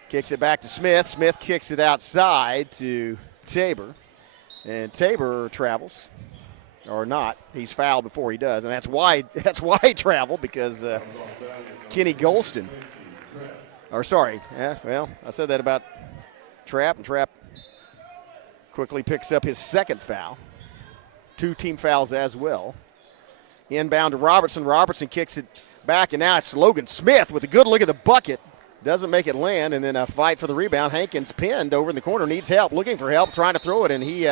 Kicks it back to Smith. Smith kicks it outside to Tabor. And Tabor travels. Or not. He's fouled before he does. And that's why he traveled, because Kenny Golston. I said that about Trapp, and Trapp quickly picks up his second foul. 2 team fouls as well. Inbound to Robertson. Robertson kicks it back, and now it's Logan Smith with a good look at the bucket. Doesn't make it land, and then a fight for the rebound. Hankins pinned over in the corner, needs help, looking for help, trying to throw it, and he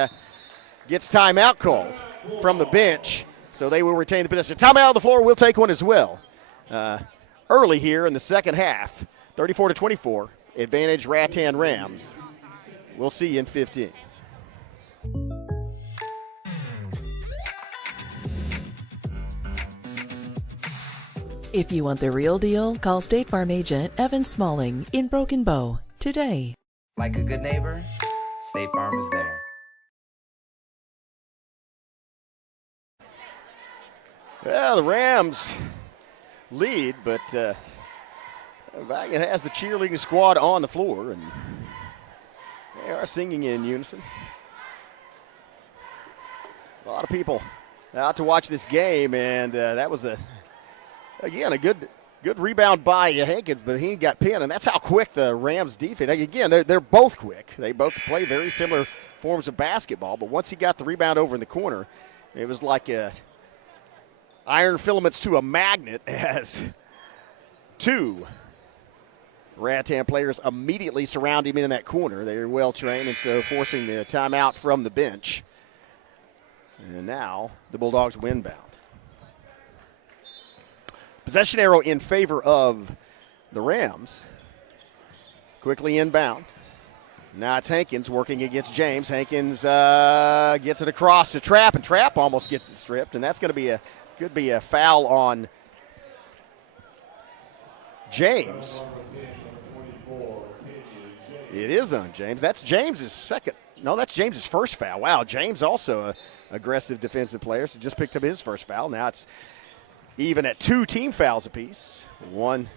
gets timeout called from the bench. So they will retain the possession. Timeout on the floor, we'll take one as well. Early here in the second half. 34-24, advantage Rattan Rams. We'll see you in 15. If you want the real deal, call State Farm agent Evan Smalling in Broken Bow today. Like a good neighbor, State Farm is there. Well, the Rams lead, but Valliant has the cheerleading squad on the floor, and they are singing in unison. A lot of people out to watch this game, and that was a good rebound by Hankins, but he got pinned, and that's how quick the Rams defense. Again, they're both quick. They both play very similar forms of basketball, but once he got the rebound over in the corner, it was like iron filaments to a magnet, as 2 Rattan players immediately surround him in that corner. They're well trained, and so forcing the timeout from the bench. And now the Bulldogs will inbound. Possession arrow in favor of the Rams. Quickly inbound. Now it's Hankins working against James. Hankins gets it across to Trapp, and Trapp almost gets it stripped, and that's going to be a foul on James. It is on James. That's James's second No, that's James's first foul. Wow, James also a aggressive defensive player, so just picked up his first foul. Now it's even at 2 team fouls apiece. 1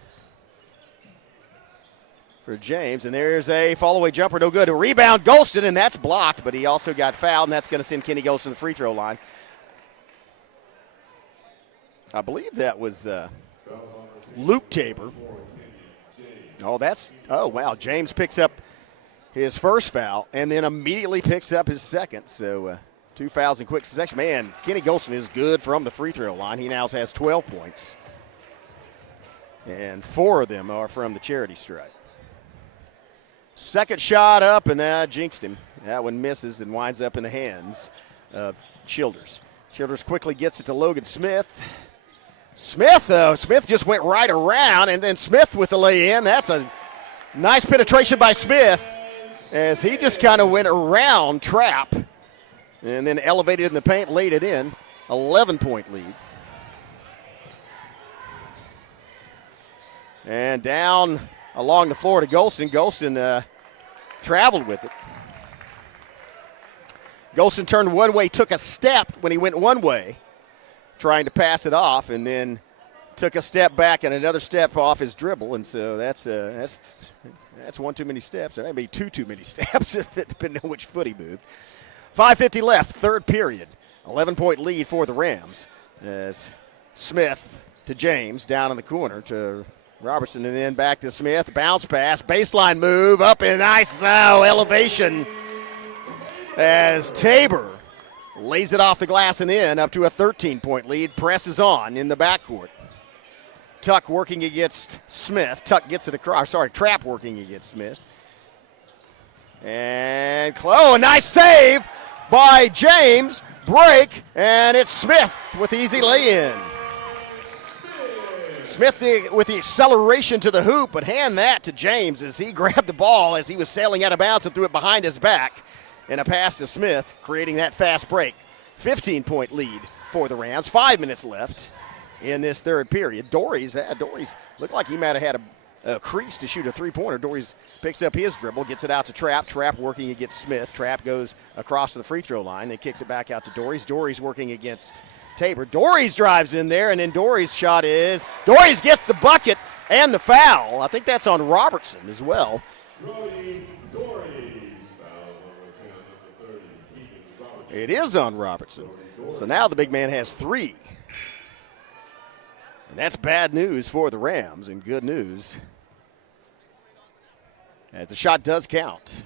for James, and there's a fall-away jumper, no good. A rebound, Golston, and that's blocked, but he also got fouled, and that's going to send Kenny Golston to the free throw line. I believe that was Luke Tabor. Oh, wow, James picks up his first foul and then immediately picks up his second, so 2 fouls in quick succession. Man, Kenny Golston is good from the free throw line. He now has 12 points, and 4 of them are from the charity stripe. Second shot up, and jinxed him. That one misses and winds up in the hands of Childers. Childers quickly gets it to Logan Smith. Smith just went right around, and then Smith with the lay-in. That's a nice penetration by Smith as he just kind of went around Trapp and then elevated in the paint, laid it in. 11-point lead. And down along the floor to Golston. Golston traveled with it. Golston turned one way, took a step when he went one way, trying to pass it off, and then took a step back and another step off his dribble. And so that's 1 too many steps. Or that may be 2 too many steps, depending on which foot he moved. 5:50 left, third period. 11-point lead for the Rams as Smith to James, down in the corner to Robertson, and then back to Smith. Bounce pass, baseline move, up in ISO elevation as Tabor lays it off the glass and in, up to a 13-point lead. Presses on in the backcourt. Tuck working against Smith. Tuck gets it across. Trapp working against Smith. And a nice save by James. Break, and it's Smith with the easy lay-in. Smith with the acceleration to the hoop, but hand that to James as he grabbed the ball as he was sailing out of bounds and threw it behind his back. And a pass to Smith, creating that fast break. 15-point lead for the Rams. 5 minutes left in this third period. Dories looked like he might have had a crease to shoot a three-pointer. Dories picks up his dribble, gets it out to Trapp. Trapp working against Smith. Trapp goes across to the free throw line, then kicks it back out to Dories. Dories working against Tabor. Dories drives in there, and then Dories' shot is. Dories gets the bucket and the foul. I think that's on Robertson as well. It is on Robertson. So now the big man has 3. And that's bad news for the Rams and good news as the shot does count.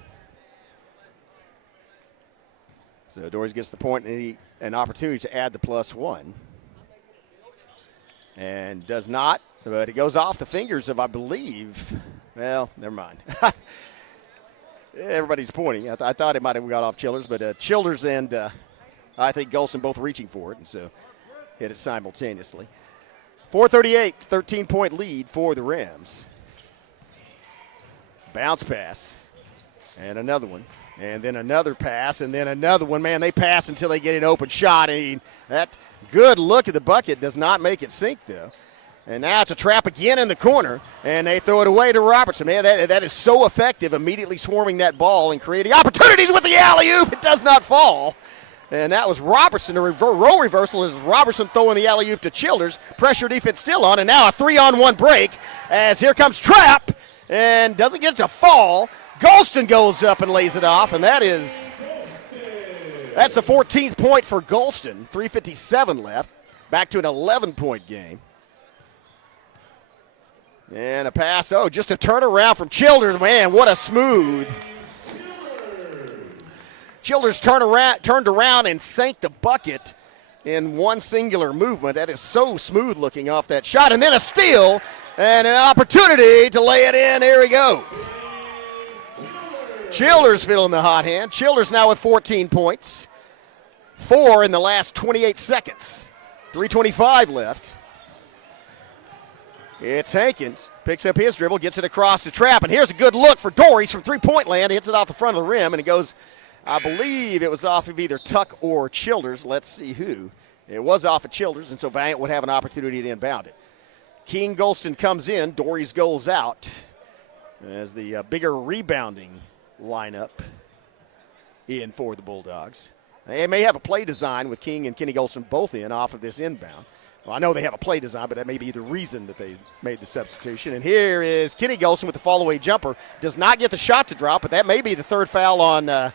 So Dories gets the point and an opportunity to add the +1. And does not, but it goes off the fingers of, I believe, well, never mind. Everybody's pointing. I thought it might have got off Childers, but Childers and I think Golston both reaching for it, and so hit it simultaneously. 4:38, 13-point lead for the Rams. Bounce pass, and another one, and then another pass, and then another one. Man, they pass until they get an open shot, and that good look at the bucket does not make it sink, though. And now it's a trap again in the corner, and they throw it away to Robertson. Man, that is so effective, immediately swarming that ball and creating opportunities with the alley-oop. It does not fall. And that was Robertson. The role reversal is Robertson throwing the alley-oop to Childers. Pressure defense still on, and now a 3-on-1 break as here comes Trapp, and doesn't get to fall. Golston goes up and lays it off, and that's the 14th point for Golston. 3:57 left. Back to an 11-point game. And a pass, just a turnaround from Childers. Man, what a smooth. Childers turned around and sank the bucket in one singular movement. That is so smooth looking off that shot. And then a steal and an opportunity to lay it in. There we go. Childers feeling the hot hand. Childers now with 14 points. 4 in the last 28 seconds. 3:25 left. It's Hankins, picks up his dribble, gets it across to Trapp, and here's a good look for Dories from three-point land. He hits it off the front of the rim, and it goes, I believe it was off of either Tuck or Childers. Let's see who. It was off of Childers, and so Valliant would have an opportunity to inbound it. King Golston comes in, Dories goes out as the bigger rebounding lineup in for the Bulldogs. They may have a play design with King and Kenny Golson both in off of this inbound. Well, I know they have a play design, but that may be the reason that they made the substitution. And here is Kenny Golson with the fall-away jumper. Does not get the shot to drop, but that may be the third foul on or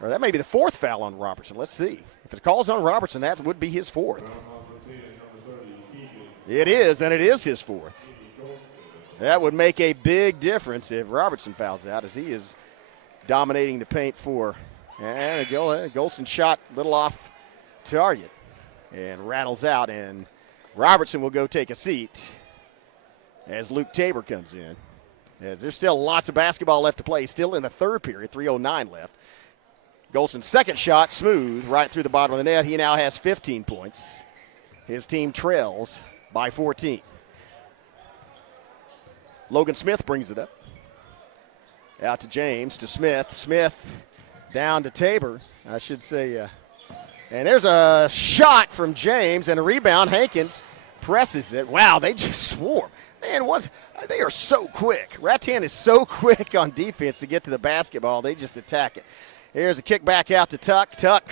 that may be the fourth foul on Robertson. Let's see. If it calls on Robertson, that would be his fourth. It is, and it is his fourth. That would make a big difference if Robertson fouls out, as he is dominating the paint for. And Golson shot a little off target and rattles out, and Robertson will go take a seat as Luke Tabor comes in. As there's still lots of basketball left to play, still in the third period, 3:09 left. Golson's second shot, smooth, right through the bottom of the net. He now has 15 points. His team trails by 14. Logan Smith brings it up. Out to James, to Smith. Smith down to Tabor, I should say. And there's a shot from James and a rebound. Hankins presses it. Wow, they just swarm. Man, what? They are so quick. Rattan is so quick on defense to get to the basketball. They just attack it. Here's a kick back out to Tuck. Tuck,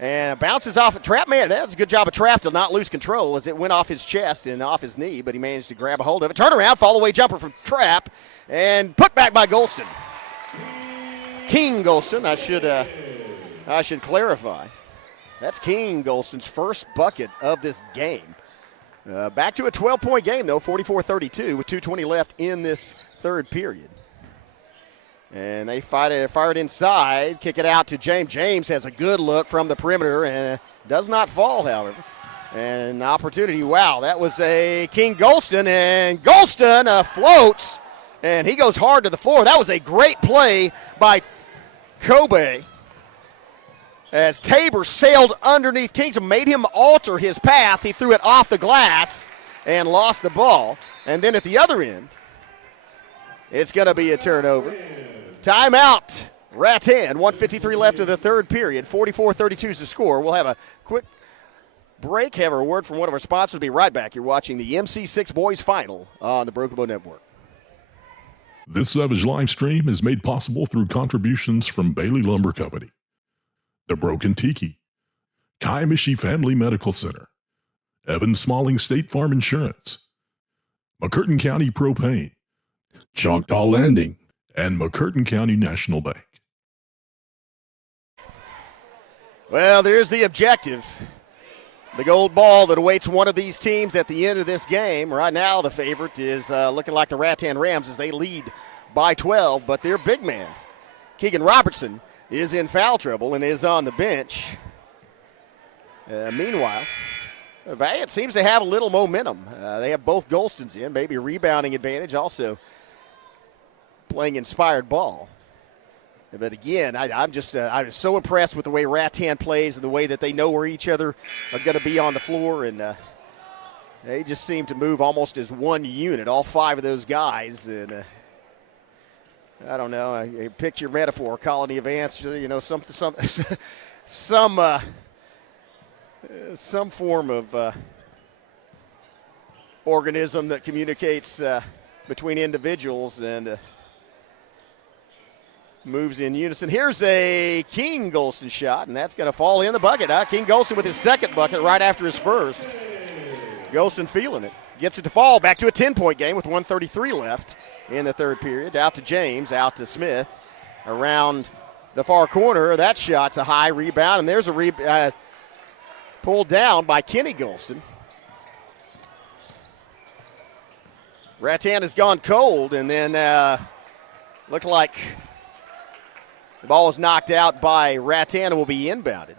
and bounces off a Trap. Man, that was a good job of Trap to not lose control as it went off his chest and off his knee, but he managed to grab a hold of it. Turn around, fall-away jumper from Trap, and put back by Golston. King Golston, I should clarify. That's King Golston's first bucket of this game. Back to a 12-point game, though, 44-32 with 2:20 left in this third period. And they fire it inside, kick it out to James. James has a good look from the perimeter and does not fall, however. And opportunity, wow, that was a King Golston, and Golston floats, and he goes hard to the floor. That was a great play by Kobe as Tabor sailed underneath Kingston, made him alter his path. He threw it off the glass and lost the ball. And then at the other end, it's going to be a turnover. Timeout, Rattan. 1:53 left of the third period. 44-32 is the score. We'll have a quick break, have a word from one of our sponsors. We'll be right back. You're watching the MC-6 Boys Final on the Broken Bow Network. This Savage live stream is made possible through contributions from Bailey Lumber Company, The Broken Tiki, Kiamichi Family Medical Center, Evan Smalling State Farm Insurance, McCurtain County Propane, Choctaw Landing, and McCurtain County National Bank. Well, there's the objective. The gold ball that awaits one of these teams at the end of this game. Right now, the favorite is looking like the Rattan Rams as they lead by 12, but their big man, Keegan Robertson, is in foul trouble and is on the bench. Meanwhile, Valliant seems to have a little momentum. They have both Golstons in, maybe a rebounding advantage, also playing inspired ball. But again, I was so impressed with the way Rattan plays and the way that they know where each other are going to be on the floor, and they just seem to move almost as one unit, all five of those guys. And I don't know, I pick your metaphor, colony of ants, you know, some form of organism that communicates between individuals and moves in unison. Here's a King Golston shot, and that's going to fall in the bucket. King Golston with his second bucket right after his first. Golston feeling it. Gets it to fall. Back to a 10-point game with 1:33 left in the third period. Out to James, out to Smith. Around the far corner. That shot's a high rebound, and there's a pulled down by Kenny Golston. Rattan has gone cold, and then looked like the ball is knocked out by Rattan and will be inbounded.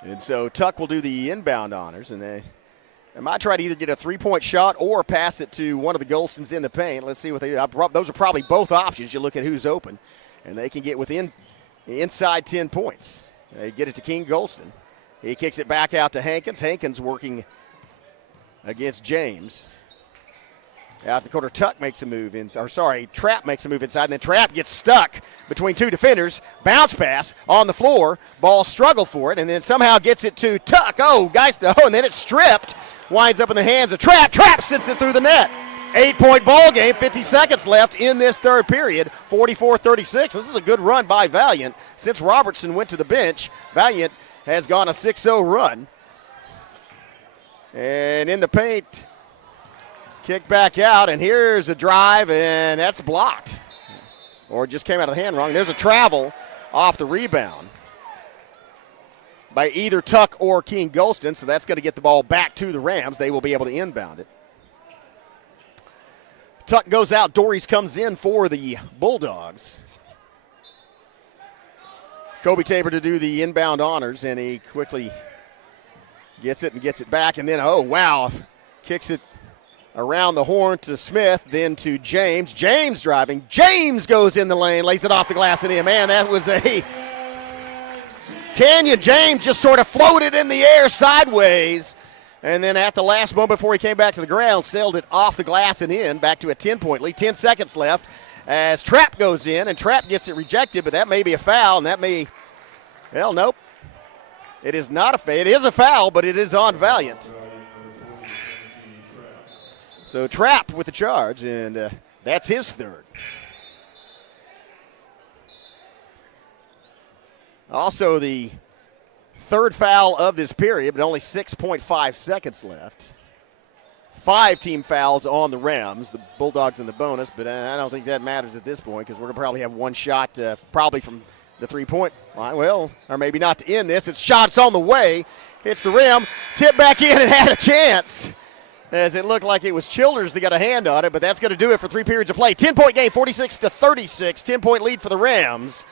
And so Tuck will do the inbound honors, and they might try to either get a three-point shot or pass it to one of the Golstons in the paint. Let's see what they do. Those are probably both options. You look at who's open, and they can get inside 10 points. They get it to King Golston. He kicks it back out to Hankins. Hankins working against James. Out the corner, Trap makes a move inside, and then Trap gets stuck between two defenders. Bounce pass on the floor. Ball struggle for it, and then somehow gets it to Tuck. And then it's stripped. Winds up in the hands of Trap. Trap sends it through the net. 8-point ball game, 50 seconds left in this third period, 44-36. This is a good run by Valliant. Since Robertson went to the bench, Valliant has gone a 6-0 run. And in the paint, kick back out, and here's a drive, and that's blocked. Or just came out of the hand wrong. There's a travel off the rebound by either Tuck or King Golston, so that's going to get the ball back to the Rams. They will be able to inbound it. Tuck goes out. Dorries comes in for the Bulldogs. Kobe Tabor to do the inbound honors, and he quickly gets it and gets it back. And then, oh, wow, kicks it around the horn to Smith, then to James. James driving. James goes in the lane, lays it off the glass and in. Man, that was a Canyon. James just sort of floated in the air sideways. And then at the last moment before he came back to the ground, sailed it off the glass and in, back to a 10-point lead. 10 seconds left as Trapp goes in, and Trapp gets it rejected, but that may be a foul, and that may, well, nope. It is not a foul. It is a foul, but it is on Valliant. So Trapp with the charge, and that's his third. Also the third foul of this period, but only 6.5 seconds left. 5 team fouls on the Rams, the Bulldogs in the bonus, but I don't think that matters at this point because we're going to probably have one shot probably from the three-point line. Well, or maybe not to end this. It's shots on the way. Hits the rim, tipped back in and had a chance as it looked like it was Childers that got a hand on it, but that's going to do it for 3 periods of play. 10-point game, 46-36, 10-point lead for the Rams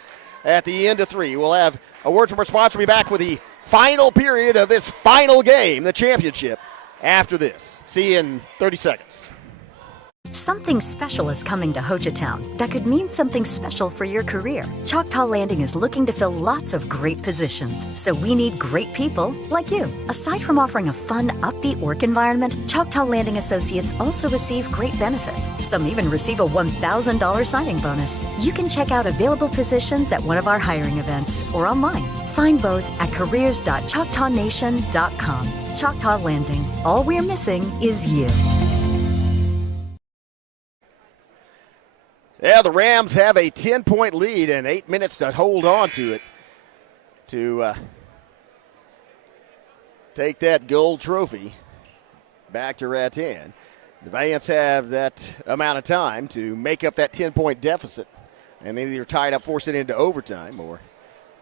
at the end of 3. We'll have a word from our sponsor. We'll be back with the final period of this final game, the championship, after this. See you in 30 seconds. Something special is coming to Hochatown that could mean something special for your career. Choctaw Landing is looking to fill lots of great positions, so we need great people like you. Aside from offering a fun, upbeat work environment, Choctaw Landing Associates also receive great benefits. Some even receive a $1,000 signing bonus. You can check out available positions at one of our hiring events or online. Find both at careers.choctawnation.com. Choctaw Landing. All we're missing is you. Yeah, the Rams have a 10-point lead and 8 minutes to hold on to it to take that gold trophy back to Rattan. The Valiants have that amount of time to make up that 10-point deficit, and they either tie it up, force it into overtime, or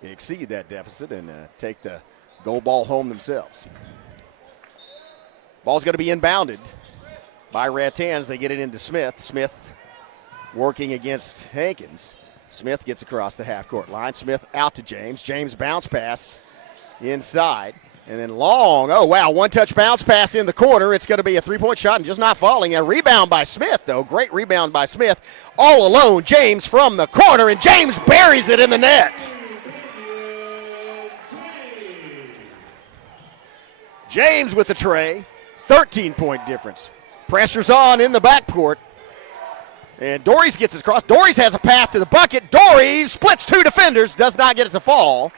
exceed that deficit and take the gold ball home themselves. Ball's going to be inbounded by Rattan as they get it into Smith. Smith working against Hankins. Smith gets across the half-court line. Smith out to James. James bounce pass inside. And then long, oh, wow, one-touch bounce pass in the corner. It's going to be a three-point shot and just not falling. A rebound by Smith, though. Great rebound by Smith. All alone, James from the corner, and James buries it in the net. James with the tray. 13-point difference. Pressure's on in the backcourt. And Dorries gets it across. Dorries has a path to the bucket. Dorries splits 2 defenders, does not get it to fall,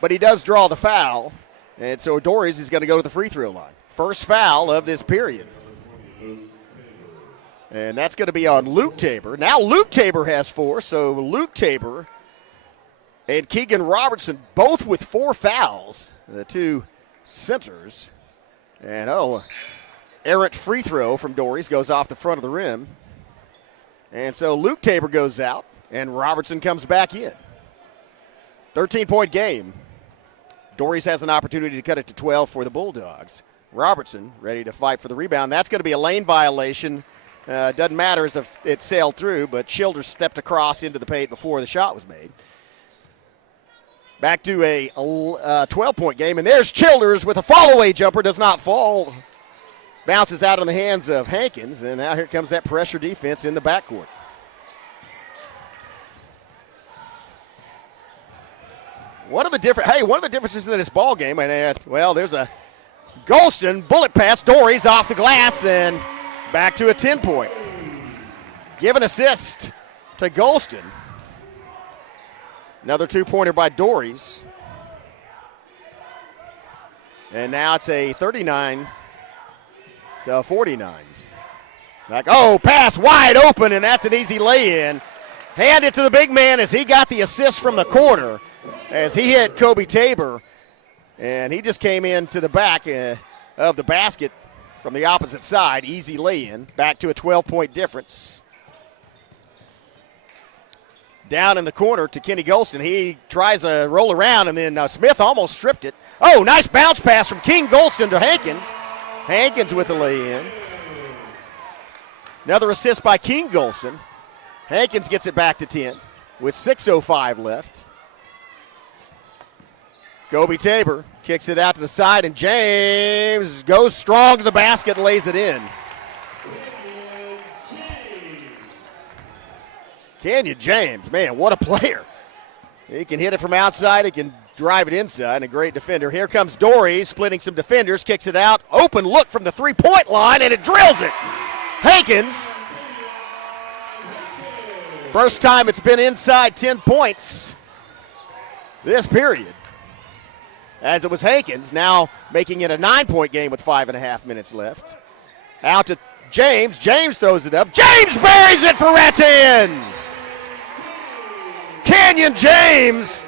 but he does draw the foul. And so Dorries is going to go to the free throw line. First foul of this period. And that's going to be on Luke Tabor. Now Luke Tabor has 4, so Luke Tabor and Keegan Robertson both with 4 fouls, the 2 centers. And, errant free throw from Dorries goes off the front of the rim. And so Luke Tabor goes out, and Robertson comes back in. 13-point game. Dorries has an opportunity to cut it to 12 for the Bulldogs. Robertson ready to fight for the rebound. That's going to be a lane violation. Doesn't matter as if it sailed through, but Childers stepped across into the paint before the shot was made. Back to a 12-point game, and there's Childers with a fall-away jumper. Does not fall. Bounces out in the hands of Hankins, and now here comes that pressure defense in the backcourt. One of the differences in this ball game, and there's a Golston bullet pass. Dorries off the glass and back to a 10-point. Give an assist to Golston. Another 2-pointer by Dorries. And now it's a 39-49. Pass wide open, and that's an easy lay-in. Hand it to the big man as he got the assist from the corner as he hit Kobe Tabor, and he just came into the back of the basket from the opposite side. Easy lay-in, back to a 12-point difference. Down in the corner to Kenny Golston. He tries to roll around, and then Smith almost stripped it. Oh, nice bounce pass from King Golston to Hankins. Hankins with the lay-in. Another assist by King Golston. Hankins gets it back to 10 with 6:05 left. Kobe Tabor kicks it out to the side, and James goes strong to the basket and lays it in. Kenyon James, man, what a player. He can hit it from outside. He can drive it inside, and a great defender. Here comes Dory, splitting some defenders, kicks it out. Open look from the three-point line, and it drills it. Hankins. First time it's been inside 10 points this period. As it was Hankins, now making it a 9-point game with 5.5 minutes left. Out to James. James throws it up. James buries it for Rattan. Kenyon James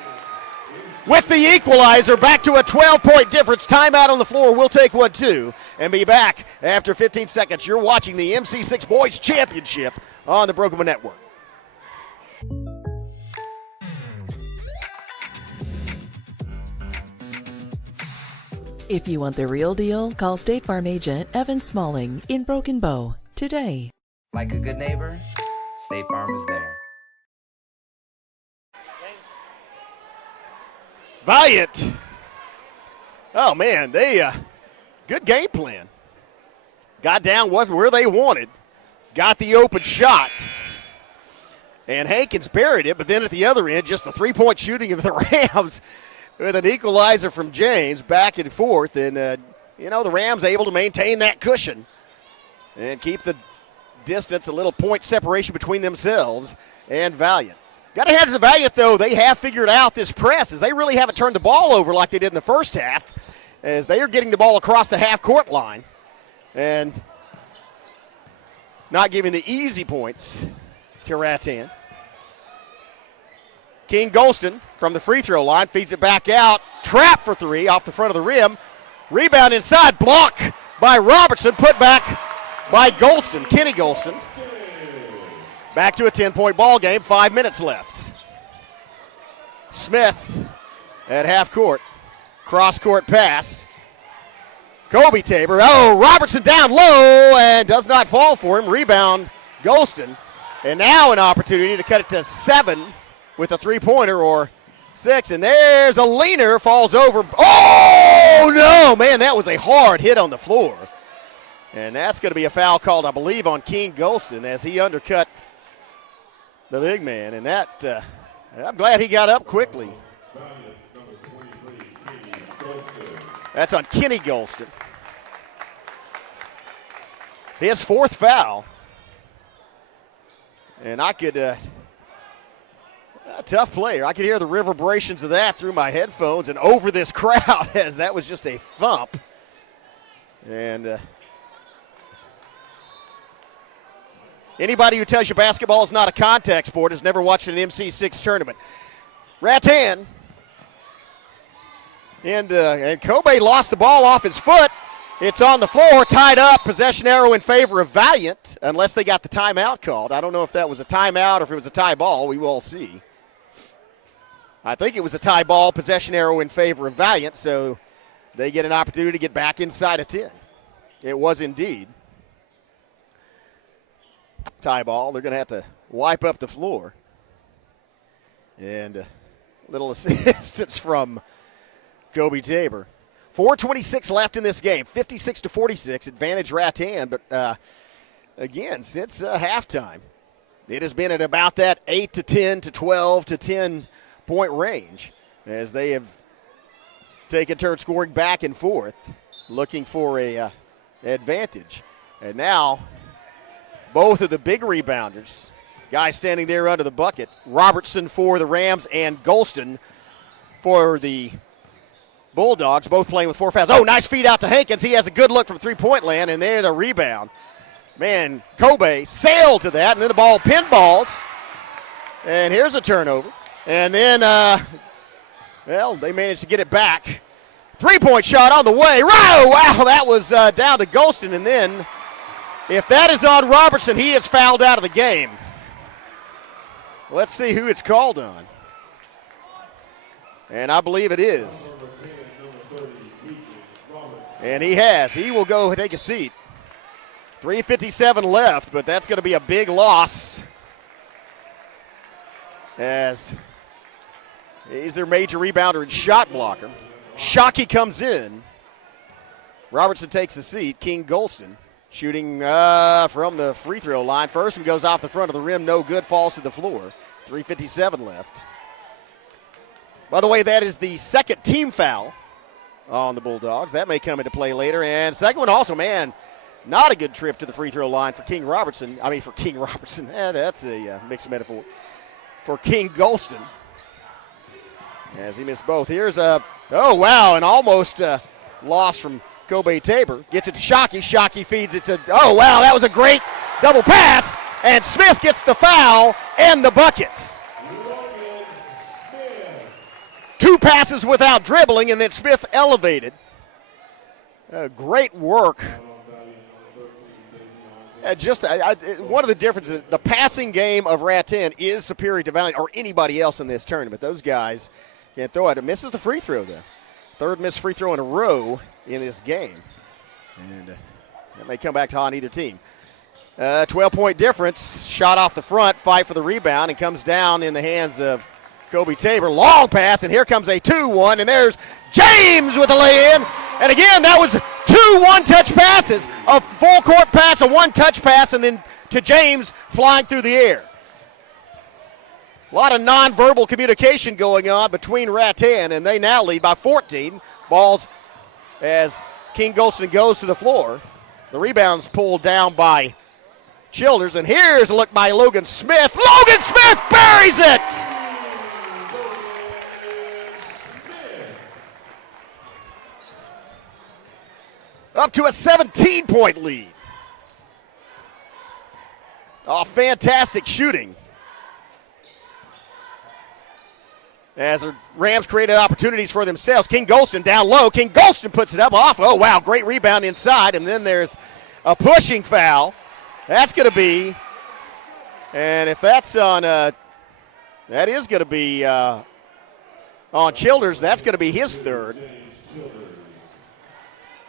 with the equalizer, back to a 12-point difference. Timeout on the floor. We'll take one, too, and be back after 15 seconds. You're watching the MC-6 Boys Championship on the Broken Bow Network. If you want the real deal, call State Farm agent Evan Smalling in Broken Bow today. Like a good neighbor, State Farm is there. Valliant. Oh, man, they good game plan. Got down where they wanted. Got the open shot. And Hankins buried it, but then at the other end, just the three-point shooting of the Rams with an equalizer from James back and forth. And, the Rams able to maintain that cushion and keep the distance, a little point separation between themselves and Valliant. Got to hand it to Valliant, though. They have figured out this press as they really haven't turned the ball over like they did in the first half, as they are getting the ball across the half-court line and not giving the easy points to Rattan. King Golston from the free throw line feeds it back out. Trap for three off the front of the rim. Rebound inside. Block by Robertson. Put back by Golston. Kenny Golston. Back to a 10-point ball game. 5 minutes left. Smith at half court. Cross-court pass. Kobe Tabor. Oh, Robertson down low and does not fall for him. Rebound Golston. And now an opportunity to cut it to 7 with a three-pointer or 6. And there's a leaner, falls over. Oh, no, man, that was a hard hit on the floor. And that's going to be a foul called, I believe, on King Golston as he undercut the big man. And that, I'm glad he got up quickly. That's on Kenny Golston. His fourth foul. And I could, a tough player. I could hear the reverberations of that through my headphones and over this crowd as that was just a thump. And anybody who tells you basketball is not a contact sport has never watched an MC-6 tournament. Rattan and Kobe lost the ball off his foot. It's on the floor, tied up, possession arrow in favor of Valliant, unless they got the timeout called. I don't know if that was a timeout or if it was a tie ball. We will see. I think it was a tie ball, possession arrow in favor of Valliant, so they get an opportunity to get back inside of 10. It was indeed tie ball. They're going to have to wipe up the floor. And a little assistance from Kobe Tabor. 4:26 left in this game, 56-46, advantage Rattan. But again, since halftime, it has been at about that 8 to 10 to 12 to 10 point range as they have taken turns scoring back and forth, looking for a advantage. And now, both of the big rebounders, guys standing there under the bucket, Robertson for the Rams and Golston for the Bulldogs, both playing with 4 fouls. Oh, nice feed out to Hankins. He has a good look from three-point land, and there's a rebound. Man, Kobe sailed to that, and then the ball pinballs. And here's a turnover. And then, well, they managed to get it back. Three-point shot on the way. Wow, that was down to Golston. And then, if that is on Robertson, he is fouled out of the game. Let's see who it's called on. And I believe it is. And he has. He will go take a seat. 3:57 left, but that's going to be a big loss, as he's their major rebounder and shot blocker. Shockey comes in. Robertson takes a seat. King Golston shooting from the free throw line. First one goes off the front of the rim, no good, falls to the floor. 3:57 left. By the way, that is the second team foul on the Bulldogs. That may come into play later. And second one also, man, not a good trip to the free throw line for King Robertson. That's a mixed metaphor. For King Golston, as he missed both. Here's a, oh, wow, and almost lost from Kobe Tabor. Gets it to Shockey. Shockey feeds it to, oh, wow, that was a great double pass. And Smith gets the foul and the bucket. Two passes without dribbling, and then Smith elevated. Great work. One of the differences, the passing game of Rattan is superior to Valliant or anybody else in this tournament. Those guys can't throw it. It misses the free throw, though. Third missed free throw in a row in this game. And that may come back to haunt either team. 12-point difference. Shot off the front, fight for the rebound, and comes down in the hands of Kobe Tabor. Long pass, and here comes a 2-1, and there's James with a lay-in. And again, that was two one-touch passes, a full-court pass, a one-touch pass, and then to James flying through the air. A lot of nonverbal communication going on between Rattan, and they now lead by 14. Balls as King Golston goes to the floor. The rebound's pulled down by Childers, and here's a look by Logan Smith. Logan Smith buries it! Up to a 17-point lead. Oh, fantastic shooting. As the Rams created opportunities for themselves. King Golston down low. King Golston puts it up off. Oh, wow, great rebound inside. And then there's a pushing foul. That's going to be, and if that's on, that is going to be on Childers. That's going to be his third.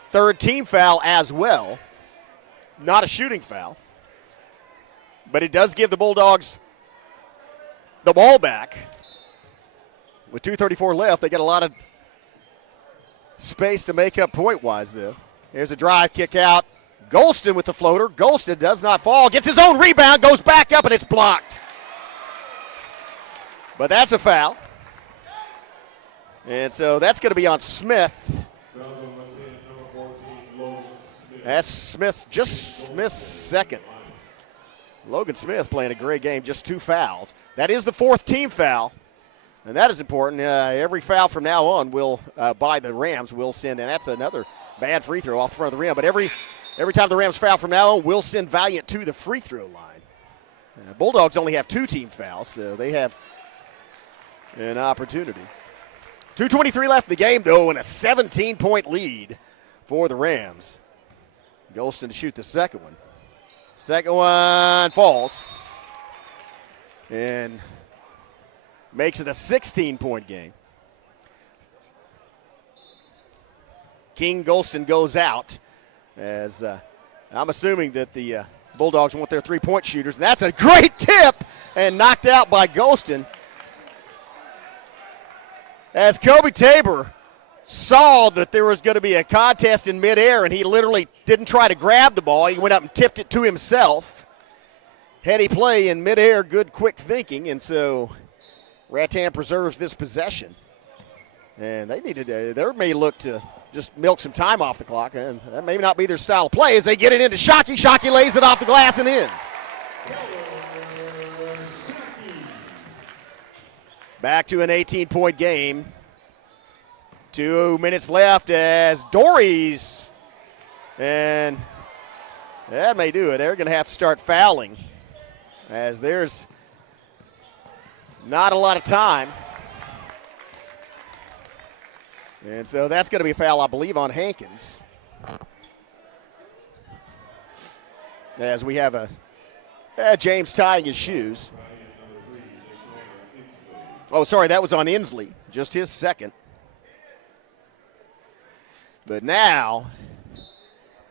Third team foul as well. Not a shooting foul. But it does give the Bulldogs the ball back. With 2:34 left, they got a lot of space to make up point-wise, though. Here's a drive, kick out. Golston with the floater. Golston does not fall. Gets his own rebound, goes back up, and it's blocked. But that's a foul. And so that's going to be on Smith. That's Smith's second. Logan Smith playing a great game, just two fouls. That is the fourth team foul, and that is important. Every foul from now on will, by the Rams, will send, and that's another bad free throw off the front of the rim. But every time the Rams foul from now on, will send Valliant to the free throw line. Bulldogs only have two team fouls, so they have an opportunity. 2:23 left in the game, though, and a 17-point lead for the Rams. Golston to shoot the second one. Second one falls. And makes it a 16-point game. King Golston goes out as I'm assuming that the Bulldogs want their three-point shooters. And that's a great tip and knocked out by Golston. As Kobe Tabor saw that there was going to be a contest in midair, and he literally didn't try to grab the ball. He went up and tipped it to himself. Heady play in midair, good quick thinking, and so Rattan preserves this possession. And they may look to just milk some time off the clock, and that may not be their style of play as they get it into Shockey. Shockey lays it off the glass and in. Back to an 18-point game. 2 minutes left as Dories, and That may do it. They're going to have to start fouling, as there's not a lot of time. And so that's going to be a foul, I believe, on Hankins. As we have James tying his shoes. Oh, sorry, that was on Inslee, just his second. But now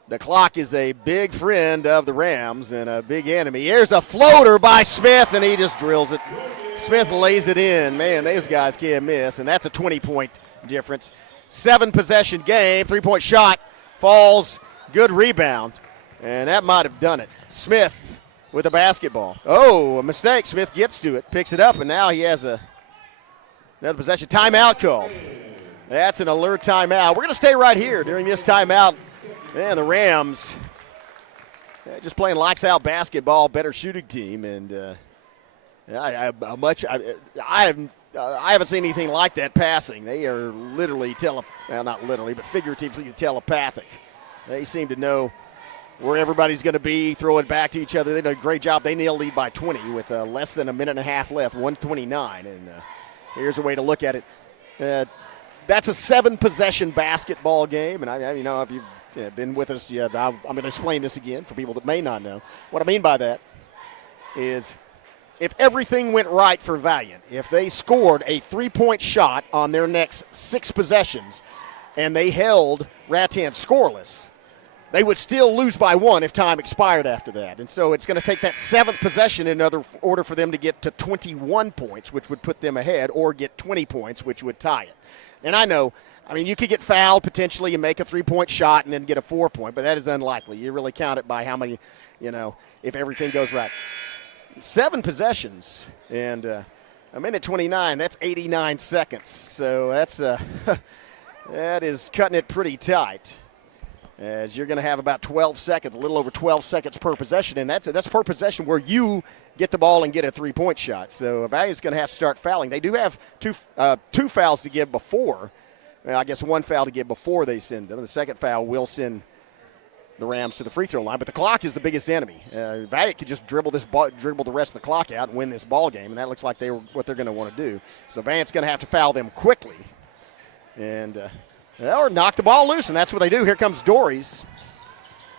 the clock is a big friend of the Rams and a big enemy. Here's a floater by Smith, and he just drills it. Smith lays it in. Man, those guys can't miss, and that's a 20-point difference. 7-possession game, 3-point shot, falls, good rebound, and that might have done it. Smith with the basketball. Oh, a mistake. Smith gets to it, picks it up, and now he has another possession. Timeout call. That's an alert timeout. We're going to stay right here during this timeout. Man, the Rams just playing lights-out basketball, better shooting team, and I haven't seen anything like that passing. They are literally not literally, but figuratively telepathic. They seem to know where everybody's going to be, throw it back to each other. They did a great job. They nailed lead by 20 with less than a minute and a half left, 1:29. And here's a way to look at it. That's a 7-possession basketball game, and if you've been with us, I'm going to explain this again for people that may not know. What I mean by that is, if everything went right for Valliant, if they scored a 3-point shot on their next 6 possessions and they held Rattan scoreless, they would still lose by 1 if time expired after that. And so it's going to take that 7th possession in order for them to get to 21 points, which would put them ahead, or get 20 points, which would tie it. And you could get fouled potentially and make a 3-point shot and then get a 4-point, but that is unlikely. You really count it by how many, if everything goes right. 7 possessions, and a minute 29, that's 89 seconds. So that is cutting it pretty tight, as you're going to have about 12 seconds, a little over 12 seconds per possession, and that's per possession where you get the ball and get a 3-point shot. So Valiant's going to have to start fouling. They do have two fouls to give before. I guess 1 foul to give before they send them. The second foul will send the Rams to the free throw line, but the clock is the biggest enemy. Valliant could just dribble the rest of the clock out and win this ball game, and that looks like what they're going to want to do. So Valiant's going to have to foul them quickly, and or knock the ball loose, and that's what they do. Here comes Dories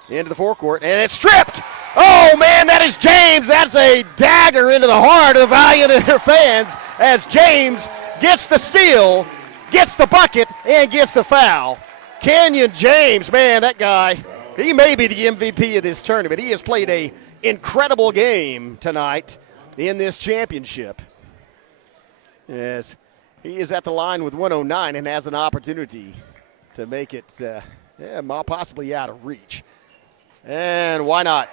into the forecourt, and it's stripped. Oh man, that is James. That's a dagger into the heart of Valliant and their fans, as James gets the steal, gets the bucket, and gets the foul. Kenyon James, man, that guy. He may be the MVP of this tournament. He has played an incredible game tonight in this championship. Yes, he is at the line with 109 and has an opportunity to make it possibly out of reach. And why not?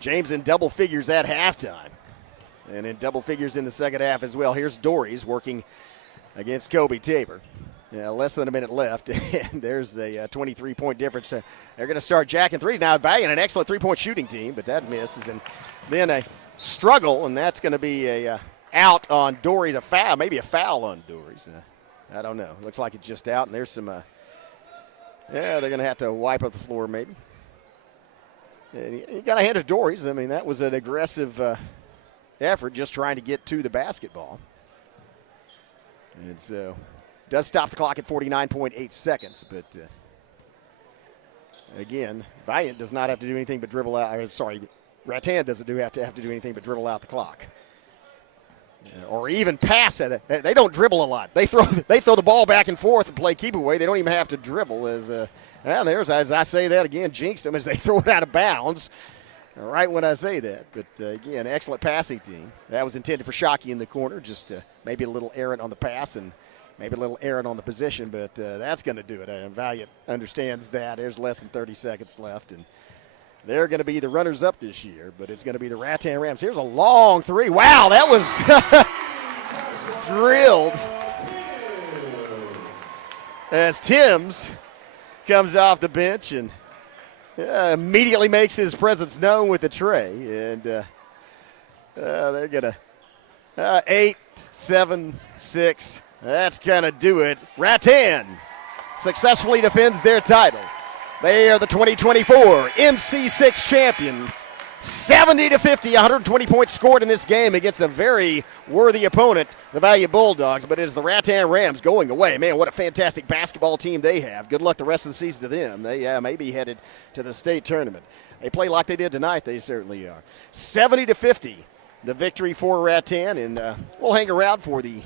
James in double figures at halftime, and in double figures in the second half as well. Here's Dories working against Kobe Tabor. Less than a minute left, and there's a 23-point difference. They're going to start jacking threes. Now, Valliant, an excellent 3-point shooting team, but that misses. And then a struggle, and that's going to be a out on Dories, a foul, maybe a foul on Dories. I don't know. Looks like it's just out, and there's some they're going to have to wipe up the floor maybe. And you got to hand it to Dories. That was an aggressive effort just trying to get to the basketball. And so does stop the clock at 49.8 seconds, but again, Valliant does not have to do anything but dribble out. Rattan doesn't have to do anything but dribble out the clock, or even pass it. They don't dribble a lot. They throw the ball back and forth and play keep away. They don't even have to dribble. As I say that again, jinxed them as they throw it out of bounds. Right when I say that, but again, excellent passing team. That was intended for Shockey in the corner, just maybe a little errant on the pass and maybe a little errant on the position, but that's going to do it. Valliant understands that. There's less than 30 seconds left, and they're going to be the runners-up this year, but it's going to be the Rattan Rams. Here's a long 3. Wow, that was drilled. As Timms comes off the bench and immediately makes his presence known with the tray, and they're going to 8, 7, 6. That's going to do it. Rattan successfully defends their title. They are the 2024 MC-6 champions. 70-50, 120 points scored in this game against a very worthy opponent, the Valliant Bulldogs, but it is the Rattan Rams going away. Man, what a fantastic basketball team they have. Good luck the rest of the season to them. They may be headed to the state tournament. They play like they did tonight. They certainly are. 70-50, the victory for Rattan, and we'll hang around for the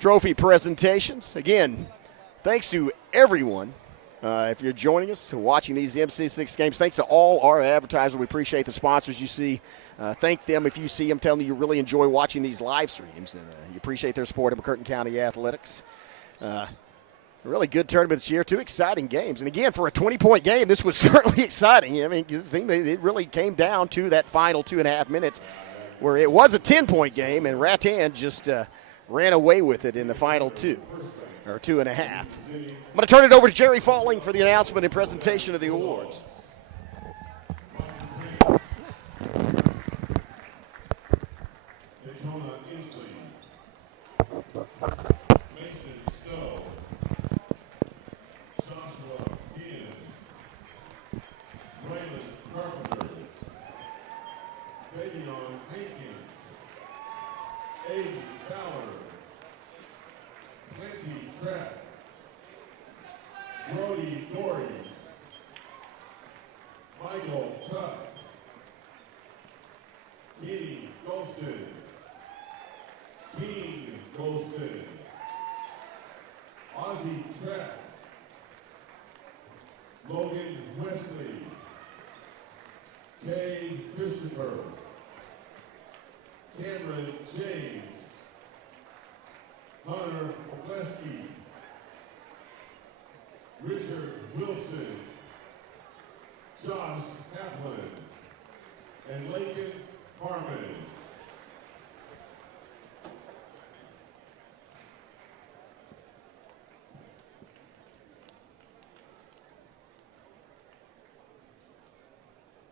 trophy presentations. Again, thanks to everyone. If you're joining us, watching these MC-6 games, thanks to all our advertisers. We appreciate the sponsors you see. Thank them if you see them. Tell them you really enjoy watching these live streams, and you appreciate their support of McCurtain County Athletics. A really good tournament this year. 2 exciting games. And again, for a 20-point game, this was certainly exciting. I mean, it really came down to that final 2.5 minutes where it was a 10-point game, and Rattan just ran away with it in the final 2. Or 2.5. I'm going to turn it over to Jerry Falling for the announcement and presentation of the awards. Brody Dories, Michael Tuck, Kenny Golston, King Golston, Ozzy Trapp, Logan Wesley, Kay Christopher, Cameron James, Hunter Oklesky, Richard Wilson, Josh Kaplan, and Lakin Harmon.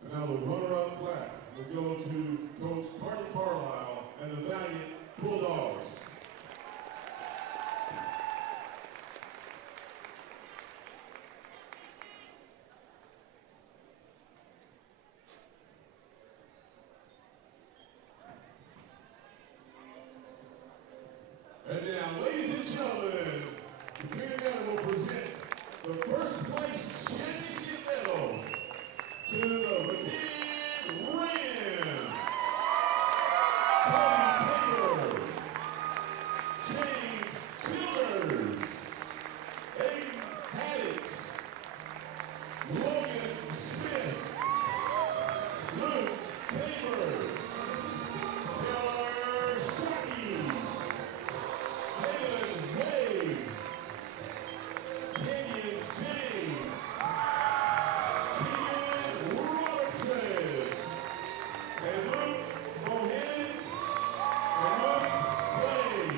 And now the runner-up plaque will go to Coach Carter Carlisle and the Valliant Bulldogs. And now, ladies and gentlemen, the Premier will present the first place championship medals to the Team Rind, Cody Taylor, James Childers, Aiden Haddix, Logan Smith, Luke Taylor, Taylor Shockey, Kenyon James, Keegan Robertson, and Luke Mohan, and Luke Clay.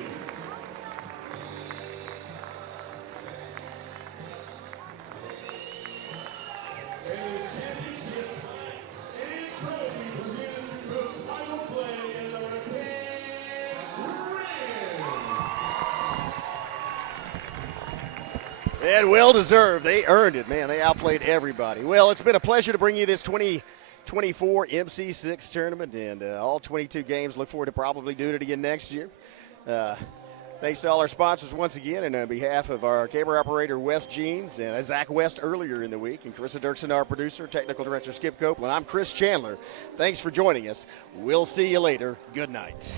And the championship and trophy presented to Coach Michael Clay and the Rattan Rams. And well deserved. They earned it, man. They outplayed everybody. Well, it's been a pleasure to bring you this 2024 MC-6 tournament and all 22 games. Look forward to probably doing it again next year. Thanks to all our sponsors once again, and on behalf of our camera operator, Wes Jeans, and Zach West earlier in the week, and Carissa Dirksen, our producer, technical director, Skip Copeland. I'm Chris Chandler. Thanks for joining us. We'll see you later. Good night.